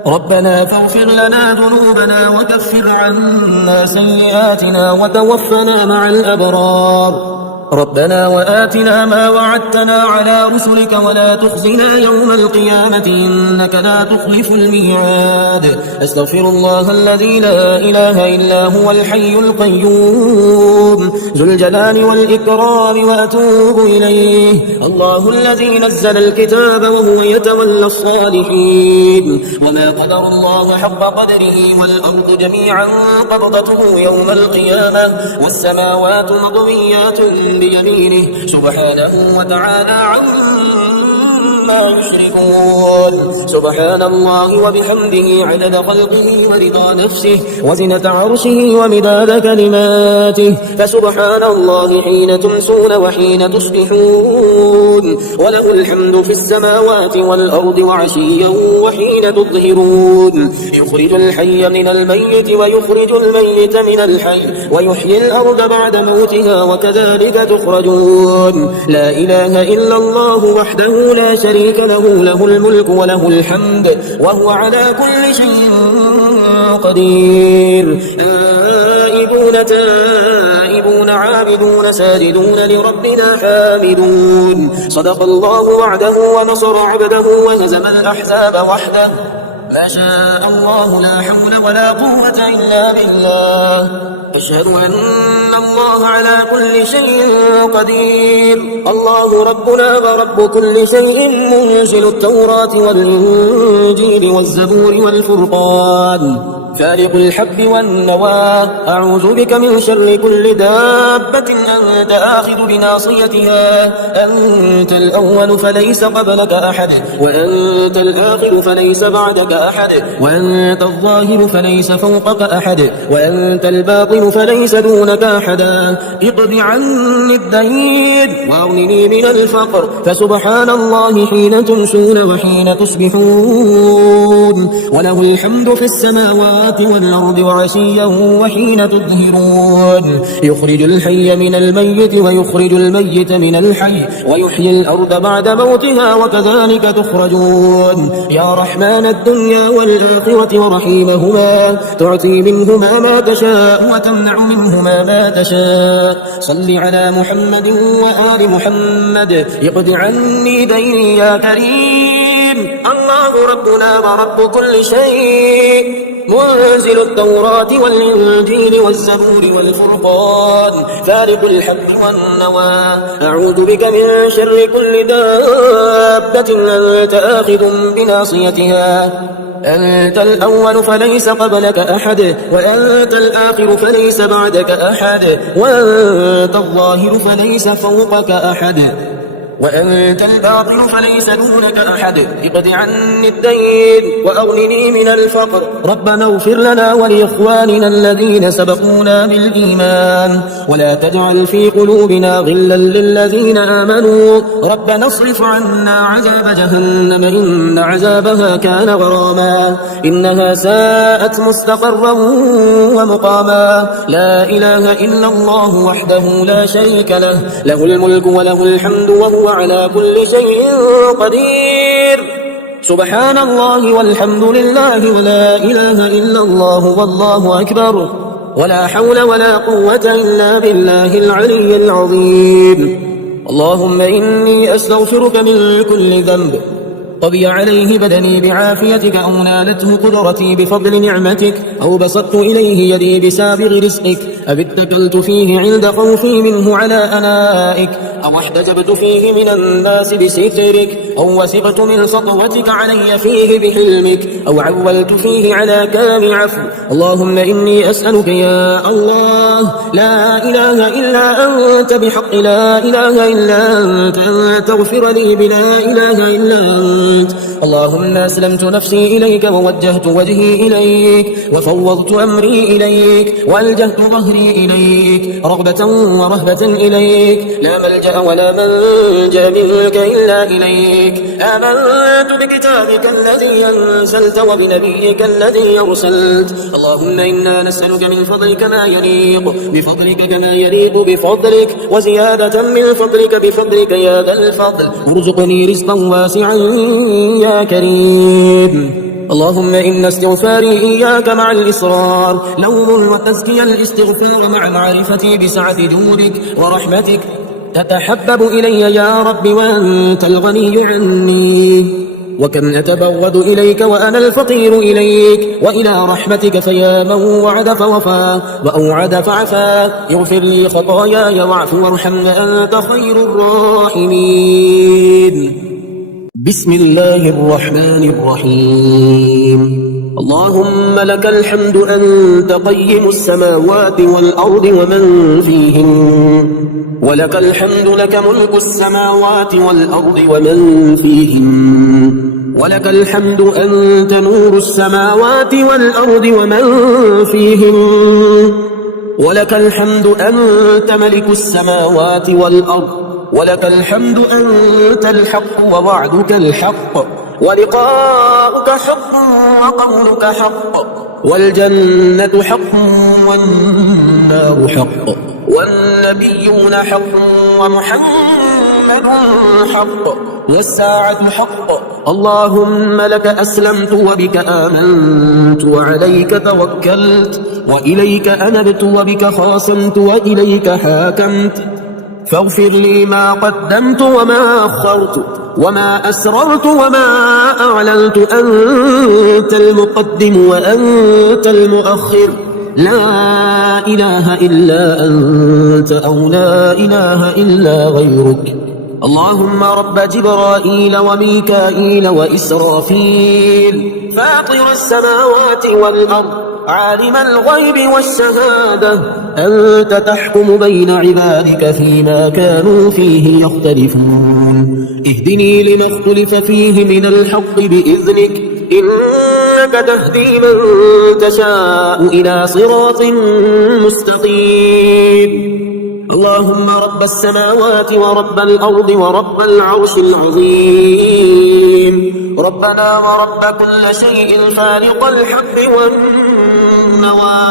ربنا فاغفر لنا ذنوبنا وكفر عنا سيئاتنا وتوفنا مع الأبرار ربنا وآتنا ما وعدتنا على رسلك ولا تخزنا يوم القيامة إنك لا تخلف الميعاد أستغفر الله الذي لا إله إلا هو الحي القيوم ذو الجلال والإكرام وأتوب إليه الله الذي نزل الكتاب وهو يتولى الصالحين وما قدر الله حق قدره والأرض جميعا قبضته يوم القيامة والسماوات مطويات بيمينه سبحانه وتعالى عما عما يشركون. سبحان الله وبحمده عدد خلقه ورضا نفسه وزنة عرشه ومداد كلماته. فسبحان الله حين تمسون وحين تصبحون، وله الحمد في السماوات والأرض وعشيا وحين تظهرون. يخرج الحي من الميت ويخرج الميت من الحي ويحيي الأرض بعد موتها وكذلك تخرجون. لا إله إلا الله وحده لا شريك له، له الملك وله الحمد وهو على كل شيء قدير. تائبون عابدون ساجدون لربنا حامدون. صدق الله وعده ونصر عبده وهزم الأحزاب وحده. ما شاء الله لا حول ولا قوة إلا بالله. أشهد أن الله على كل شيء قدير. الله ربنا ورب كل شيء، منزل التوراة والإنجيل والزبور والفرقان، فارق الحب والنوى. أعوذ بك من شر كل دابة أنت آخذ بناصيتها. أنت الأول فليس قبلك أحد، وأنت الآخر فليس بعدك أحد، وأنت الظاهر فليس فوقك أحد، وأنت الباطن فليس دونك أحدا. اقض عني الدين وأغنني من الفقر. فسبحان الله حين تمسون وحين تصبحون، وله الحمد في السماوات والأرض وعشيا وحين تظهرون. يخرج الحي من الميت ويخرج الميت من الحي ويحيي الأرض بعد موتها وكذلك تخرجون. يا رحمن الدنيا والآخرة ورحيمهما، تعطي منهما ما تشاء وتمنع منهما ما تشاء. صل على محمد وآل محمد. اقض عني ديني يا كريم. الله ربنا ورب كل شيء، منزل التوراة والإنجيل والزبور والفرقان، فارق الحب والنوى. أعوذ بك من شر كل دابة أنت آخذ بناصيتها. أنت الأول فليس قبلك أحد، وأنت الآخر فليس بعدك أحد، وأنت الظاهر فليس فوقك أحد، وأنت الباطن فليس دونك أحد. اقض عني الدين وأغنني من الفقر. ربنا اغفر لنا ولإخواننا الذين سبقونا بالإيمان، ولا تجعل في قلوبنا غلا للذين آمنوا. ربنا اصرف عنا عذاب جهنم إن عذابها كان غراما، إنها ساءت مستقرا ومقاما. لا إله إلا الله وحده لا شريك له، له الملك وله الحمد وهو على كل شيء قدير. سبحان الله والحمد لله ولا إله إلا الله والله أكبر، ولا حول ولا قوة إلا بالله العلي العظيم. اللهم إني أستغفرك من كل ذنب قضي عليه بدني بعافيتك، أو نالته قدرتي بفضل نعمتك، أو بسطت إليه يدي بسابغ رزقك، أو اتكلت فيه عند خوفي منه على أنائك، أو احتجبت فيه من الناس بسترك، أو وثقت من سطوتك علي فيه بحلمك، أو عولت فيه على كرم عفو. اللهم إني أسألك يا الله لا إله إلا أنت بحق لا إله إلا أنت أن تغفر لي بلا إله إلا أنت. اللهم أسلمت نفسي إليك ووجهت وجهي إليك وفوضت أمري إليك وألجأت ظهري إليك رغبة ورهبة إليك، لا ملجأ ولا منجا منك إلا إليك. آمنت بكتابك الذي أنزلت وبنبيك الذي أرسلت. اللهم إنا نسألك من فضلك ما يليق بفضلك كما يليق بفضلك، وزيادة من فضلك بفضلك يا ذا الفضل. ارزقني رزقا واسعا يا كريم. اللهم إن استغفاري إياك مع الإصرار لوم، وتزكي الاستغفار مع معرفتي بسعة جودك ورحمتك. تتحبب إلي يا رب وأنت الغني عني، وكم أتبغض إليك وأنا الفقير إليك وإلى رحمتك. فيا من وعد فوفى وأوعد فعفى، اغفر لي خطاياي واعف وارحم وأنت خير الراحمين. بسم الله الرحمن الرحيم. اللهم لك الحمد أنت قيم السماوات والأرض ومن فيهن، ولك الحمد لك ملك السماوات والأرض ومن فيهن، ولك الحمد أنت نور السماوات والأرض ومن فيهن، ولك الحمد أنت ملك السماوات والأرض، ولك الحمد أنت الحق ووعدك الحق ولقاؤك حق وقولك حق، والجنة حق والنار حق، والنبيون حق ومحمد حق، والساعة حق. اللهم لك أسلمت وبك آمنت وعليك توكلت وإليك أنبت وبك خاصمت وإليك حاكمت، فاغفر لي ما قدمت وما أخرت وما أسررت وما أعلنت، أنت المقدم وأنت المؤخر، لا إله إلا أنت أو لا إله إلا غيرك. اللهم رب جبرائيل وميكائيل وإسرافيل، فاطر السماوات والأرض، عالم الغيب والشهادة، أنت تحكم بين عبادك فيما كانوا فيه يختلفون، اهدني لما اختلف فيه من الحق بإذنك، إنك تهدي من تشاء إلى صراط مستقيم. اللهم رب السماوات ورب الأرض ورب العرش العظيم، ربنا ورب كل شيء خالق الحب والنوى،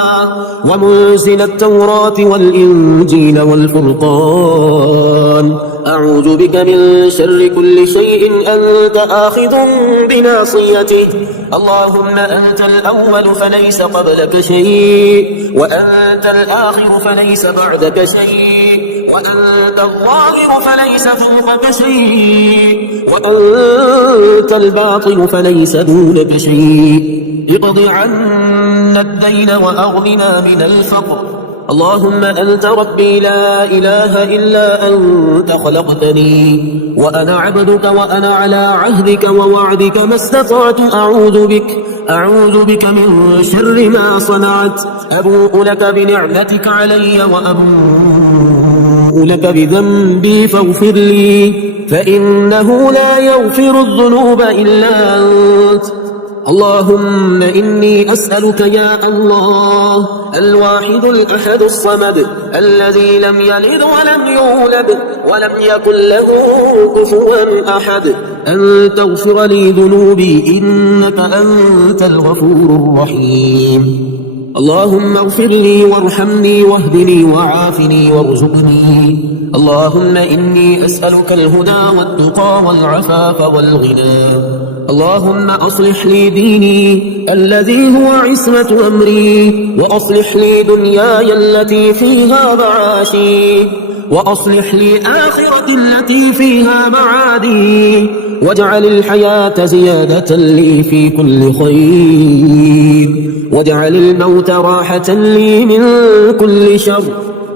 ومنزل التوراة والإنجيل والفرقان، أعوذ بك من شر كل شيء أنت آخذ بناصيته. اللهم أنت الأول فليس قبلك شيء، وأنت الآخر فليس بعدك شيء، وأنت الظاهر فليس فوقك شيء، وأنت الباطن فليس دونك شيء. اقض عنا الدين وأغننا من الفقر. اللهم أنت ربي لا إله إلا أنت، خلقتني وأنا عبدك وأنا على عهدك ووعدك ما استطعت، أعوذ بك من شر ما صنعت، أبوء لك بنعمتك علي وأبوء لك بذنبي فاغفر لي، فإنه لا يغفر الذنوب إلا أنت. اللهم إني أسألك يا الله الواحد الأحد الصمد الذي لم يلد ولم يولد ولم يكن له كفوا أحد، أن تغفر لي ذنوبي إنك أنت الغفور الرحيم. اللهم اغفر لي وارحمني واهدني وعافني وارزقني. اللهم إني أسألك الهدى والتقى والعفاف والغنى. اللهم أصلح لي ديني الذي هو عصمة أمري، وأصلح لي دنياي التي فيها معاشي، وأصلح لي آخرتي التي فيها معادي، واجعل الحياة زيادة لي في كل خير، واجعل الموت راحة لي من كل شر.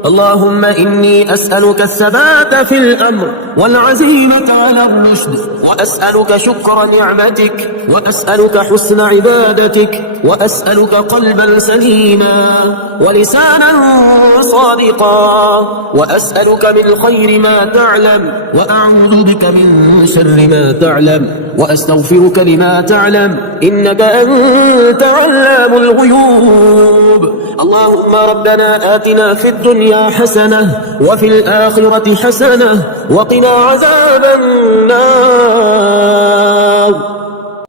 اللهم إني أسألك الثبات في الأمر والعزيمة على الرشد، وأسألك شكر نعمتك، وأسألك حسن عبادتك، وأسألك قلبا سليما ولسانا صادقا، وأسألك من خير ما تعلم، وأعوذ بك من شر ما تعلم، وأستغفرك لما تعلم، إنك أنت علام الغيوب. اللهم ربنا آتنا في الدنيا حسنة وفي الآخرة حسنة وقنا عذاب النار.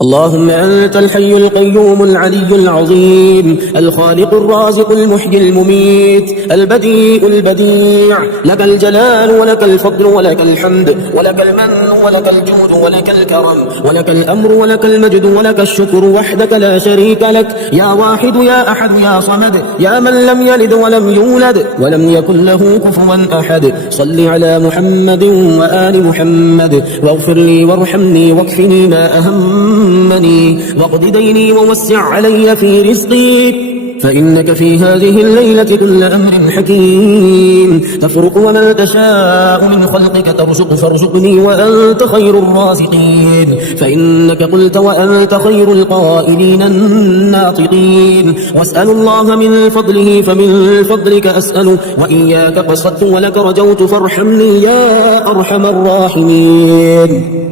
اللهم أنت الحي القيوم العلي العظيم، الخالق الرازق المحيي المميت، البديء البديع، لك الجلال ولك الفضل ولك الحمد ولك المن ولك الجود ولك الكرم ولك الأمر ولك المجد ولك الشكر وحدك لا شريك لك، يا واحد يا أحد يا صمد، يا من لم يلد ولم يولد ولم يكن له كفوا أحد. صل على محمد وآل محمد، واغفر لي وارحمني واكفني ما أهمني، واقض ديني ووسع علي في رزقي، فإنك في هذه الليلة كل أمر حكيم تفرق وما تشاء من خلقك ترزق فارزقني وأنت خير الرازقين فإنك قلت وأنت خير القائلين الناطقين واسأل الله من فضله فمن فضلك أسأل وإياك قصدت ولك رجوت فارحمني يا أرحم الراحمين